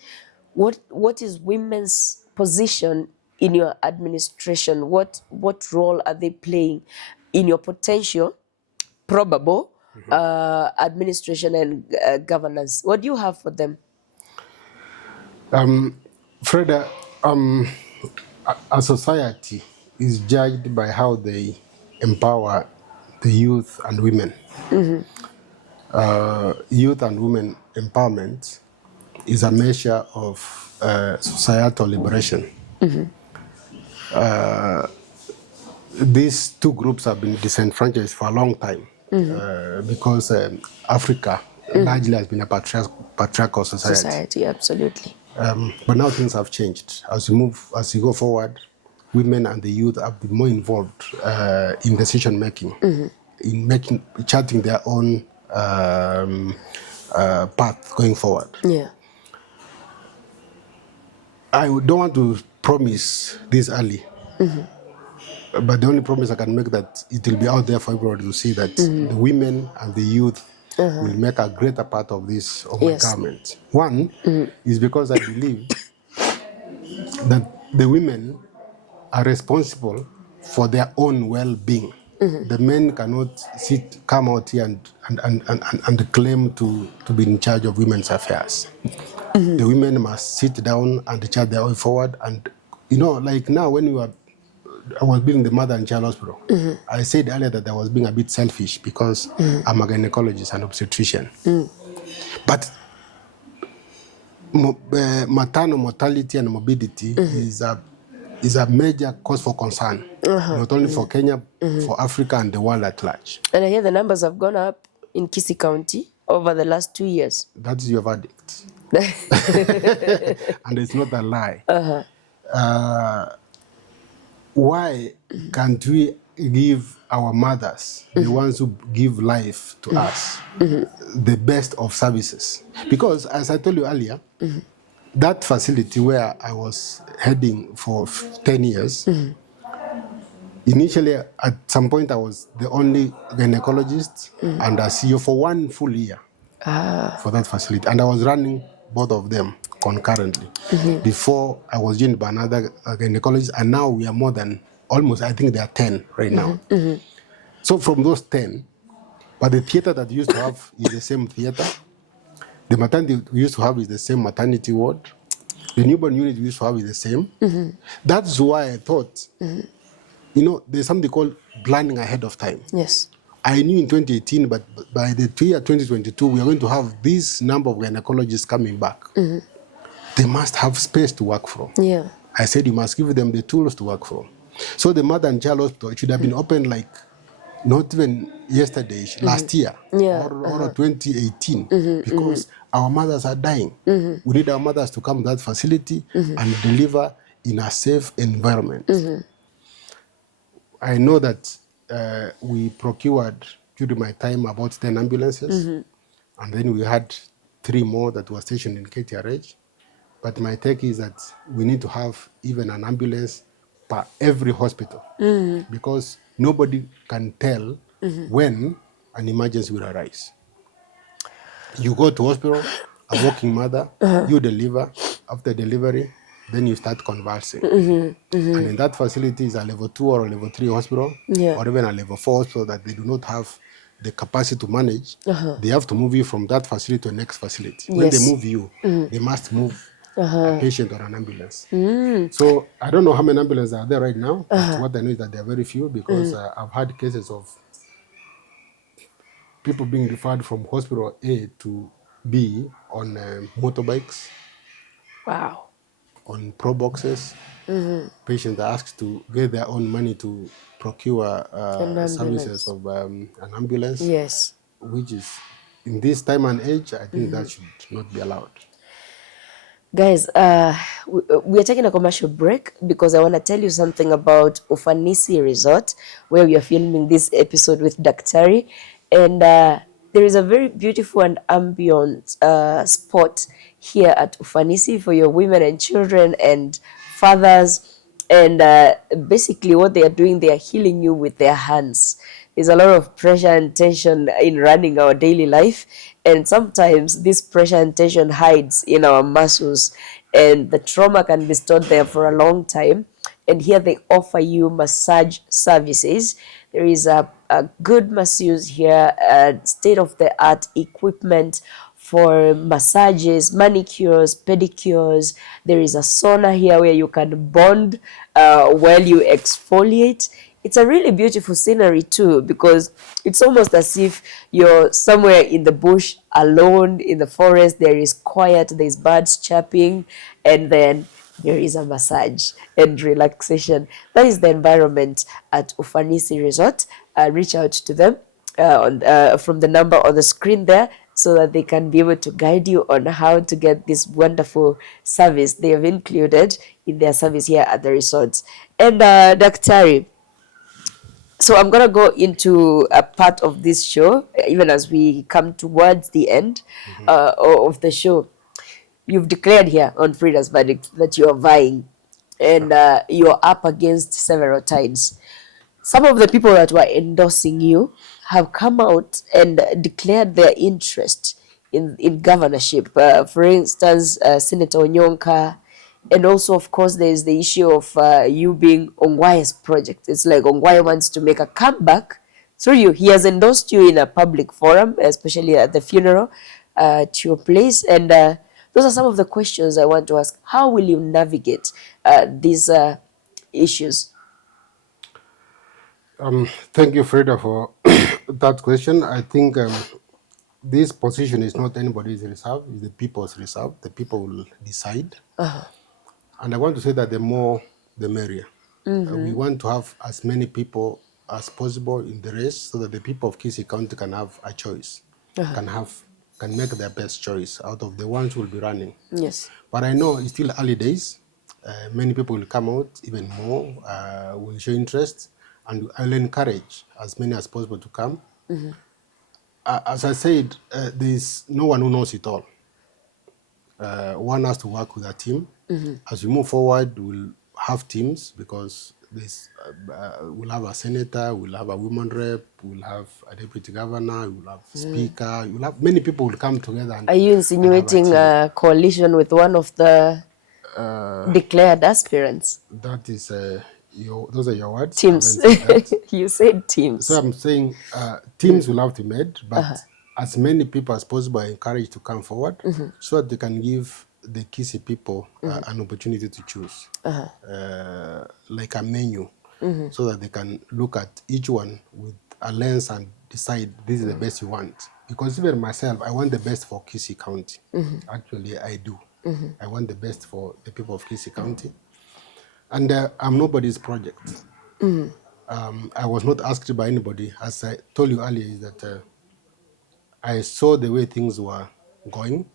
What is women's position in your administration? What role are they playing in your potential, probable administration and governance? What do you have for them? Freda, a society is judged by how they empower the youth and women. Youth and women empowerment is a measure of societal liberation. These two groups have been disenfranchised for a long time because Africa largely has been a patriarchal society. Society, absolutely. But now things have changed. As we go forward, women and the youth have been more involved in decision making, in charting their own path going forward. Yeah. I don't want to promise this early, but the only promise I can make that it will be out there for everybody to see that the women and the youth will make a greater part of this, of my government. One is because I believe that the women are responsible for their own well-being. The men cannot come out here and claim to be in charge of women's affairs. The women must sit down and chart their way forward. And, like now when I was being the mother and child hospital, I said earlier that I was being a bit selfish because I'm a gynecologist and obstetrician. But maternal mortality and morbidity is a major cause for concern, not only for Kenya, for Africa and the world at large. And I hear the numbers have gone up in Kisii County over the last 2 years. That's your verdict. And it's not a lie. Why can't we give our mothers, the ones who give life to us, the best of services? Because, as I told you earlier, that facility where I was heading for 10 years, initially, at some point, I was the only gynecologist and a CEO for 1 full year for that facility. And I was running both of them concurrently. Before, I was joined by another gynecologist, and now we are more than almost, I think there are 10 right now. So from those 10, but the theater that we used to have is the same theater. The maternity we used to have is the same maternity ward. The newborn unit we used to have is the same. That's why I thought, there's something called planning ahead of time. Yes. I knew in 2018, but by the year 2022, we are going to have this number of gynecologists coming back. They must have space to work from. Yeah. I said you must give them the tools to work from. So the mother and child hospital, it should have been open like not even yesterday, last year, or 2018, because our mothers are dying. We need our mothers to come to that facility and deliver in a safe environment. I know that we procured during my time about 10 ambulances, and then we had 3 more that were stationed in KTRH. But my take is that we need to have even an ambulance per every hospital, because nobody can tell when an emergency will arise. You go to hospital, a working mother, you deliver. After delivery, then you start convulsing. And in that facility is a level 2 or a level 3 hospital, or even a level 4 hospital that they do not have the capacity to manage. They have to move you from that facility to the next facility. When they move you, they must move a patient or an ambulance. So I don't know how many ambulances are there right now, but what I know is that there are very few, because I've had cases of people being referred from hospital A to B on motorbikes. Wow. On pro boxes. Patients are asked to get their own money to procure services of an ambulance. Yes. Which is, in this time and age, I think that should not be allowed. Guys, we are taking a commercial break because I want to tell you something about Ufanisi Resort, where we are filming this episode with Daktari. And there is a very beautiful and ambient spot here at Ufanisi for your women and children and fathers. And basically what they are doing, they are healing you with their hands. There's a lot of pressure and tension in running our daily life. And sometimes this pressure and tension hides in our muscles. And the trauma can be stored there for a long time. And here they offer you massage services. There is a good masseuse here, state-of-the-art equipment for massages, manicures, pedicures. There is a sauna here where you can bond while you exfoliate. It's a really beautiful scenery too, because it's almost as if you're somewhere in the bush, alone in the forest. There is quiet, there's birds chirping, and then there is a massage and relaxation. That is the environment at Ufanisi Resort. Reach out to them from the number on the screen there, so that they can be able to guide you on how to get this wonderful service they have included in their service here at the resorts. And Daktari, so I'm going to go into a part of this show, even as we come towards the end of the show. You've declared here on Frida's Verdict that you're vying, and you're up against several tides. some of the people that were endorsing you have come out and declared their interest in governorship. For instance, Senator Onyonka, and also, of course, there is the issue of you being Ongwae's project. It's like Ongwae wants to make a comeback through you. He has endorsed you in a public forum, especially at the funeral at your place. And those are some of the questions I want to ask. How will you navigate these issues? Thank you, Freda, for that question. I think this position is not anybody's reserve, it's the people's reserve. The people will decide. And I want to say that the more, the merrier. We want to have as many people as possible in the race so that the people of Kisii County can have a choice, can make their best choice out of the ones who will be running. Yes. But I know it's still early days. Many people will come out, even more, will show interest, and I'll encourage as many as possible to come. As I said, there's no one who knows it all. One has to work with a team. As we move forward, we'll have teams because we'll have a senator, we'll have a women rep, we'll have a deputy governor, we'll have speaker, you'll have many people will come together. Are you insinuating a coalition with one of the declared aspirants? That is, those are your words. Teams. You said teams. So I'm saying teams will have to be made, but as many people as possible are encouraged to come forward so that they can give the Kisii people an opportunity to choose, like a menu, so that they can look at each one with a lens and decide this is the best you want. Because even myself, I want the best for Kisii County. Actually, I do. I want the best for the people of Kisii County. And I'm nobody's project. I was not asked by anybody. As I told you earlier, is that I saw the way things were going,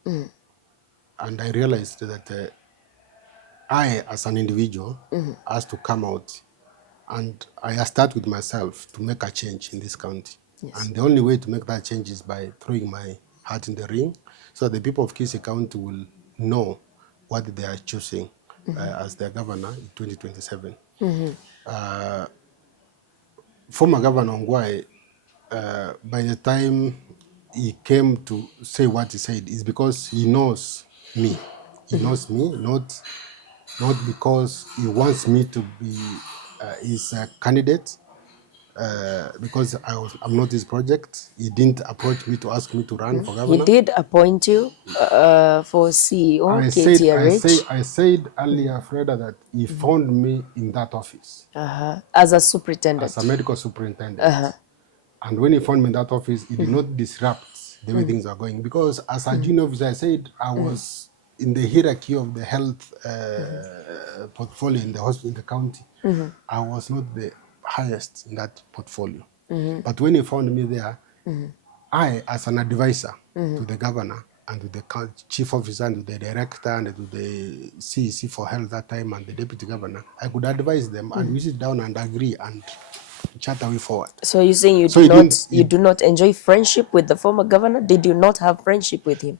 and I realized that I, as an individual, has to come out, and I start with myself to make a change in this county. Yes. And the only way to make that change is by throwing my hat in the ring, so the people of Kisii County will know what they are choosing as their governor in 2027. Former Governor Ongwae, by the time he came to say what he said, is because he knows me. He knows me, not because he wants me to be his candidate, because I'm not his project. He didn't approach me to ask me to run for governor. He did appoint you for CEO KTRH. I said earlier, Freda, that he found me in that office. As a superintendent. As a medical superintendent. And when he found me in that office, he did not disrupt the way things are going. Because as a junior officer, I said I was in the hierarchy of the health portfolio in the hospital, in the county. I was not the highest in that portfolio. But when he found me there, I, as an advisor to the governor and to the chief officer and to the director and to the CEC for health that time and the deputy governor, I could advise them and we sit down and agree and chat our way forward. So you're saying you do not enjoy friendship with the former governor? Did you not have friendship with him?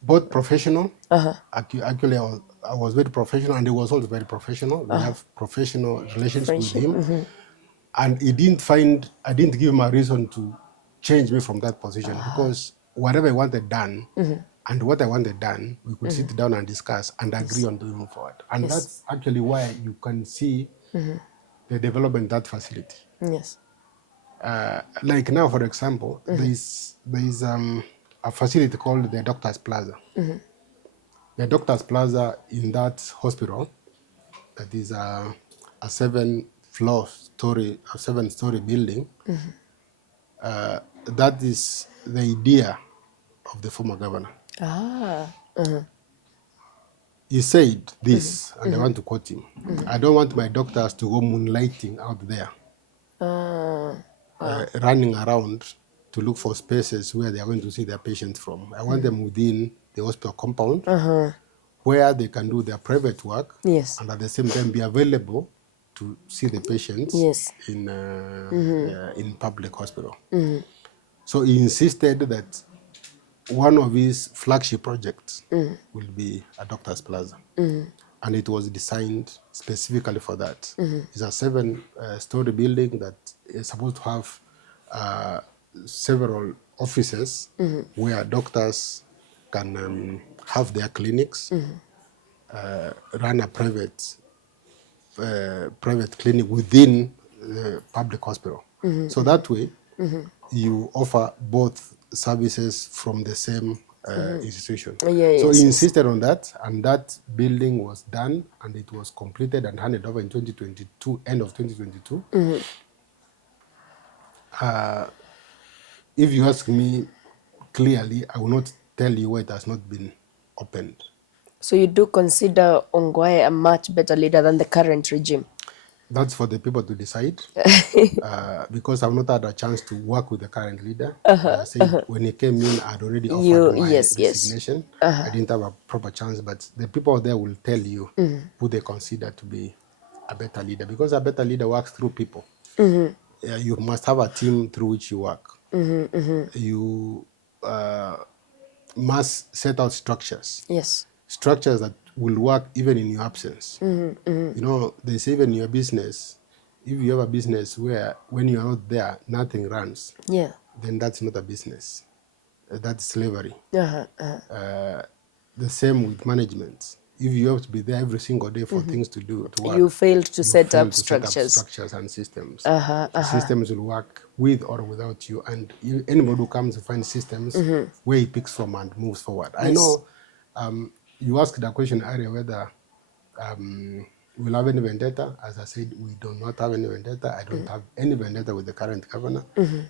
Both professional. Actually, I was very professional, and he was also very professional. We have professional relations with him, and I didn't give him a reason to change me from that position because whatever I wanted done and what I wanted done, we could sit down and discuss and agree on doing forward. And that's actually why you can see the development of that facility. Yes. Like now, for example, there's a facility called the Doctor's Plaza. The Doctor's Plaza in that hospital, that is a 7-story building. That is the idea of the former governor. He said this, and I want to quote him. I don't want my doctors to go moonlighting out there, running around to look for spaces where they are going to see their patients from. I want them within the hospital compound where they can do their private work and at the same time be available to see the patients in public hospital. So he insisted that one of his flagship projects will be a Doctor's Plaza. and it was designed specifically for that. It's a 7-story building that is supposed to have several offices where doctors can have their clinics, run a private clinic within the public hospital. So that way, you offer both services from the same institution. Yeah, So yes, he yes. insisted on that, and that building was done, and it was completed and handed over in 2022, end of 2022. If you ask me clearly, I will not tell you why it has not been opened. So you do consider Ongwae a much better leader than the current regime? That's for the people to decide. Because I've not had a chance to work with the current leader. As I said, when he came in, I'd already offered my resignation. I didn't have a proper chance, but the people there will tell you who they consider to be a better leader. Because a better leader works through people. You must have a team through which you work. You must set out structures. Yes. Structures that will work even in your absence. You know, they say even in your business, if you have a business where when you are not there, nothing runs, Yeah. then that's not a business. That's slavery. Uh-huh. The same with management. If you have to be there every single day for things to do, to work, You failed to set fail up to set up structures. structures and systems. Systems will work with or without you, and anybody who comes to find systems where he picks from and moves forward. I know you asked the question earlier whether we'll have any vendetta. As I said, we do not have any vendetta. I don't have any vendetta with the current governor.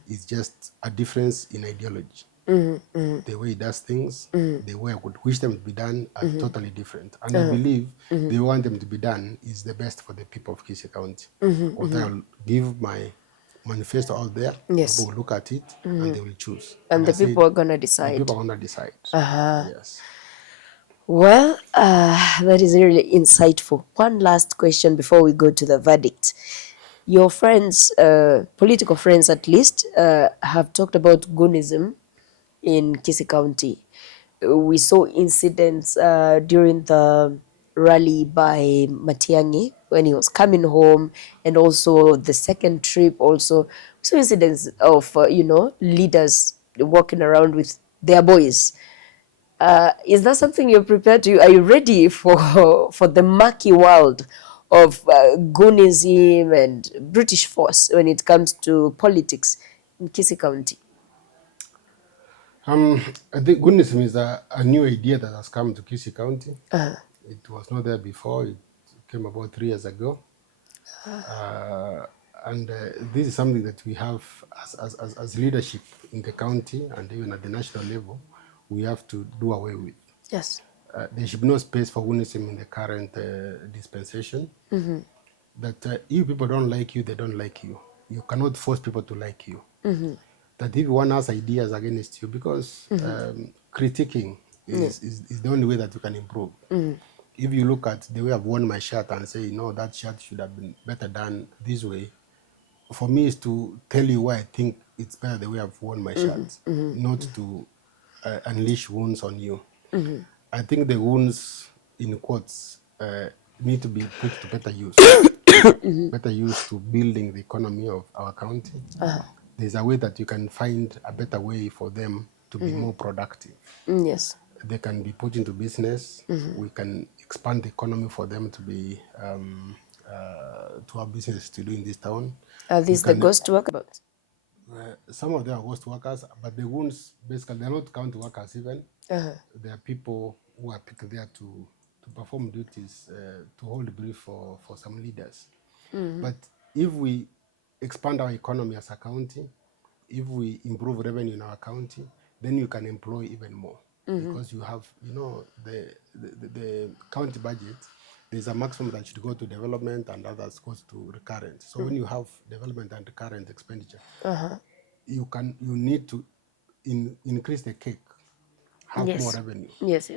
It's just a difference in ideology. The way he does things, the way I would wish them to be done are totally different. And I believe the way I want them to be done is the best for the people of Kisii County. Although I'll give my manifesto out there, Yes. people will look at it and they will choose. And the I said, people are going to the decide. people are going to decide. Yes. Well, that is really insightful. One last question before we go to the verdict. Your friends, political friends at least, have talked about goonism in Kisii County. We saw incidents during the rally by Matiang'i when he was coming home, and also the second trip also. We saw incidents of, leaders walking around with their boys. Is that something you're prepared to? Are you ready for the murky world of goonism and British force when it comes to politics in Kisii County? I think goonism is a new idea that has come to Kisii County. It was not there before. It came about 3 years ago. And this is something that we have as leadership in the county and even at the national level, we have to do away with. Yes. There should be no space for goonism in the current dispensation. That if people don't like you, they don't like you. You cannot force people to like you. That if one has ideas against you, because critiquing is the only way that you can improve. If you look at the way I've worn my shirt and say, no, that shirt should have been better done this way, for me is to tell you why I think it's better the way I've worn my shirt, not to unleash wounds on you. I think the wounds, in quotes, need to be put to better use. Better use to building the economy of our county. There's a way that you can find a better way for them to be more productive. Yes. They can be put into business. We can expand the economy for them to be to have business to do in this town. Are these the ghost work about? Some of them are ghost workers, but the ones basically they're not county workers even. They are people who are picked there to perform duties, to hold brief for some leaders. But if we expand our economy as a county, if we improve revenue in our county, then you can employ even more. Because you have, the county budget, there's a maximum that should go to development and others goes to recurrent. So when you have development and recurrent expenditure, you need to increase the cake, have more revenue. Yes.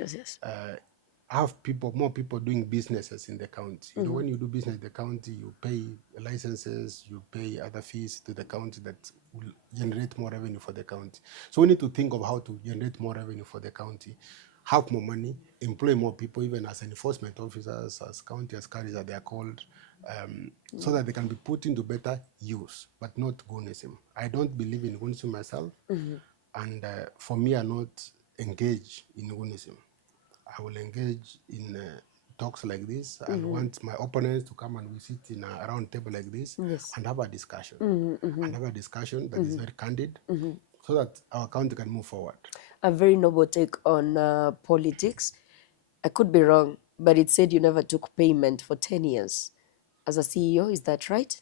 Have more people doing businesses in the county. You know, when you do business in the county, you pay licenses, you pay other fees to the county that will generate more revenue for the county. So we need to think of how to generate more revenue for the county have more money, employ more people, even as enforcement officers, as county askaris as they are called, so that they can be put into better use, but not goonism. I don't believe in goonism myself, and for me, I not engage in goonism. I will engage in talks like this. I want my opponents to come and we sit in a round table like this and have a discussion. And have a discussion that is very candid so that our county can move forward. A very noble take on politics. I could be wrong, but it said you never took payment for 10 years as a CEO. Is that right?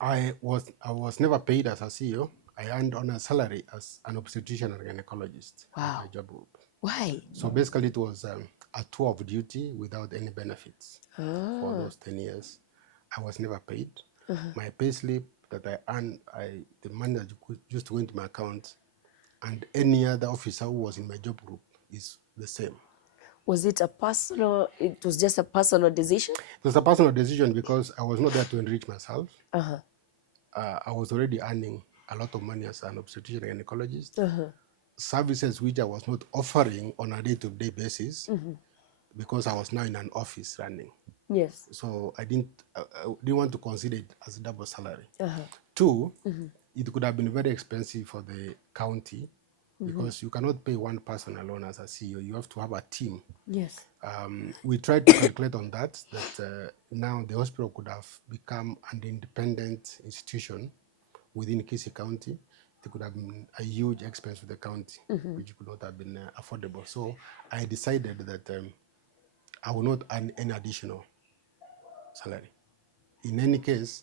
I was never paid as a CEO. I earned on a salary as an obstetrician and gynecologist at my job group. Why? So basically it was a tour of duty without any benefits for those 10 years. I was never paid. My pay slip that I earned, the money that used to go into my account, and any other officer who was in my job group is the same. Was it it was just a personal decision? It was a personal decision because I was not there to enrich myself. I was already earning a lot of money as an obstetrician and gynecologist. Services which I was not offering on a day-to-day basis because I was now in an office running. Yes. So I didn't want to consider it as a double salary. Two, it could have been very expensive for the county because you cannot pay one person alone as a CEO. You have to have a team. Yes. We tried to calculate on that now the hospital could have become an independent institution within Kisii County. It could have been a huge expense for the county, which could not have been affordable. So I decided that I will not earn any additional salary. In any case,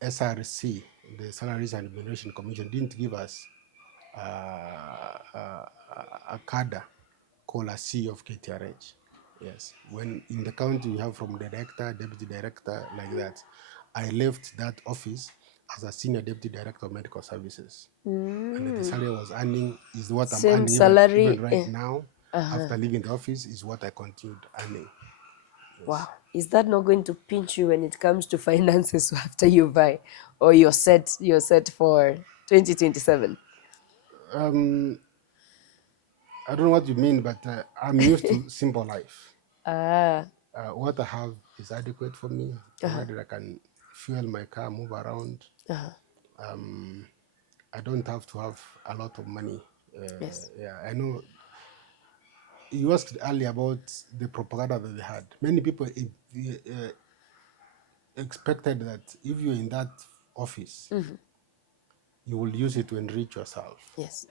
SRC, the Salaries and Remuneration Commission, didn't give us a cadre called a CEO of KTRH. Yes, when in the county we have from director, deputy director, like that. I left that office as a senior deputy director of medical services. And the salary I was earning is what I'm Same earning salary, even right now. After leaving the office is what I continued earning. Yes. Wow. Is that not going to pinch you when it comes to finances after you buy, or you're set for 2027? I don't know what you mean, but I'm used to simple life. Ah. What I have is adequate for me, provided I can fuel my car, move around. I don't have to have a lot of money. Yes. Yeah, I know. You asked earlier about the propaganda that they had. Many people expected that if you're in that office, you will use it to enrich yourself. Yes.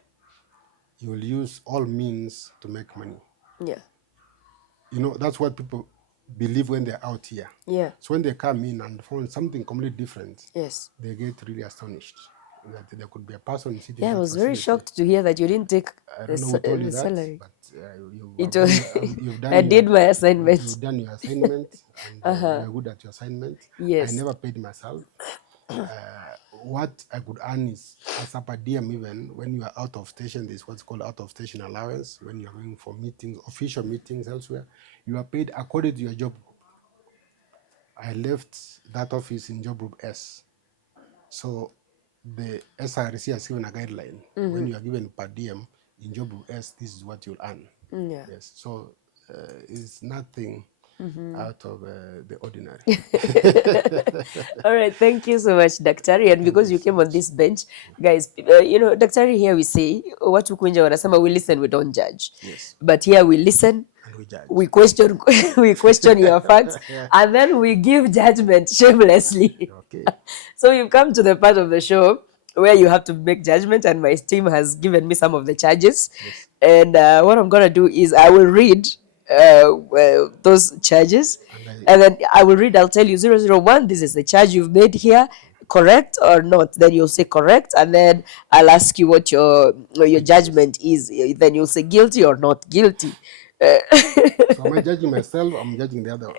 You will use all means to make money. Yeah. You know, that's what people believe when they're out here. Yeah. So when they come in and find something completely different, Yes. they get really astonished that there could be a person sitting. Yeah, I was very shocked to hear that you didn't take I don't know who told you the that, salary. but You've done I did my assignment. You've done your assignment, and you're good at your assignment. Yes. I never paid myself. What I could earn is as a per diem. Even when you are out of station, there's what's called out of station allowance. When you're going for meetings, official meetings elsewhere, you are paid according to your job group. I left that office in job group S. So the SRC has given a guideline. When you are given per diem in job group S, this is what you'll earn. Yeah. Yes. So it's nothing out of the ordinary. All right, thank you so much, Daktari. And because you came on this bench, guys, Daktari, here we say, watu kunja wanasema, we listen, we don't judge. Yes. But here we listen, And we judge. we question, we question your facts, and then we give judgment shamelessly. Okay. So you've come to the part of the show where you have to make judgment, and my team has given me some of the charges. Yes. And what I'm going to do is I will read those charges, and then I'll tell you 001, this is the charge you've made here, correct or not? Then you'll say correct, and then I'll ask you what your judgment is. Then you'll say guilty or not guilty. So am I judging myself? I'm judging the other one.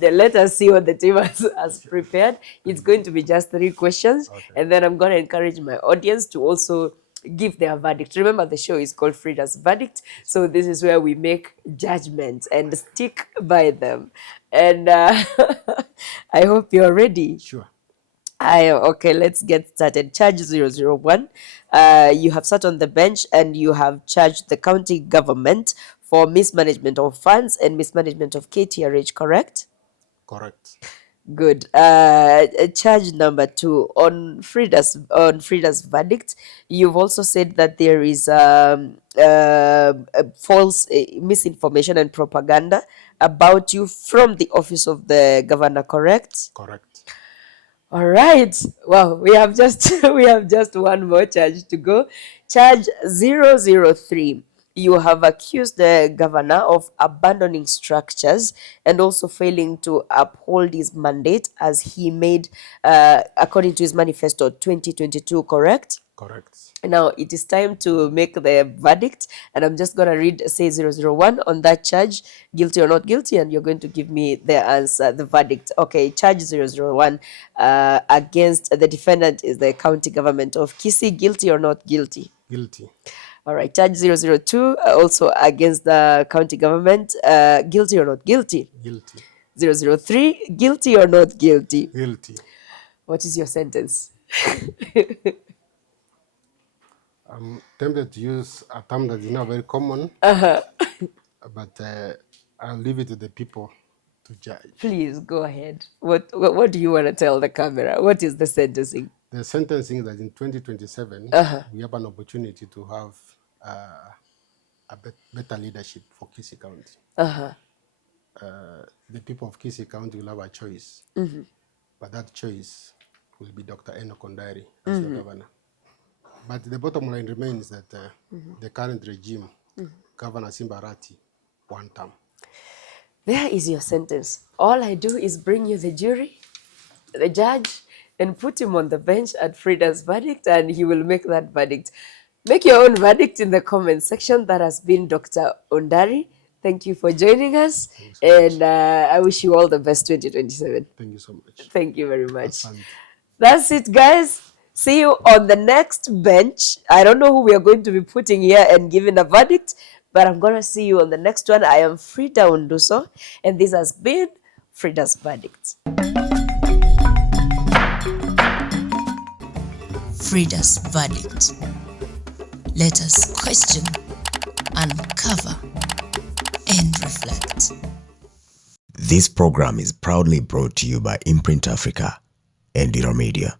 Let us see what the team has prepared. It's going to be just 3 questions, and then I'm going to encourage my audience to also give their verdict. Remember, the show is called Frida's Verdict, so this is where we make judgments and stick by them. And I hope you're ready. Sure. Okay, let's get started. Charge 001. You have sat on the bench and you have charged the county government for mismanagement of funds and mismanagement of KTRH, correct? Correct. Good. Charge number 2 on Frida's verdict. You've also said that there is false misinformation and propaganda about you from the office of the governor, correct? Correct. All right. Well, we have just we have just one more charge to go. Charge 003. You have accused the governor of abandoning structures and also failing to uphold his mandate as he made, according to his manifesto 2022, correct? Correct. Now it is time to make the verdict, and I'm just going to read say 001 on that charge, guilty or not guilty, and you're going to give me the answer, the verdict. Okay, charge 001 against the defendant is the county government of Kisii, guilty or not guilty? Guilty. All right, charge 002 also against the county government, guilty or not guilty? Guilty. 003, guilty or not guilty? Guilty. What is your sentence? I'm tempted to use a term that is not very common, but I'll leave it to the people to judge. Please go ahead. What do you want to tell the camera? What is the sentencing? The sentencing is that in 2027, we have an opportunity to have better leadership for Kisii County. The people of Kisii County will have a choice, but that choice will be Dr.Enock Ondari as the governor. But the bottom line remains that the current regime, Governor Simba ARATI, Wantam. There is your sentence. All I do is bring you the jury, the judge, and put him on the bench at Frida's verdict, and he will make that verdict. Make your own verdict in the comment section. That has been Dr. Ondari. Thank you for joining us, and I wish you all the best 2027. Thank you so much. Thank you very much. That's it, guys. See you on the next bench. I don't know who we are going to be putting here and giving a verdict, but I'm going to see you on the next one. I am Frida Unduso, and this has been Frida's Verdict. Frida's Verdict. Let us question, uncover, and reflect. This program is proudly brought to you by Imprint Africa and Dira Media.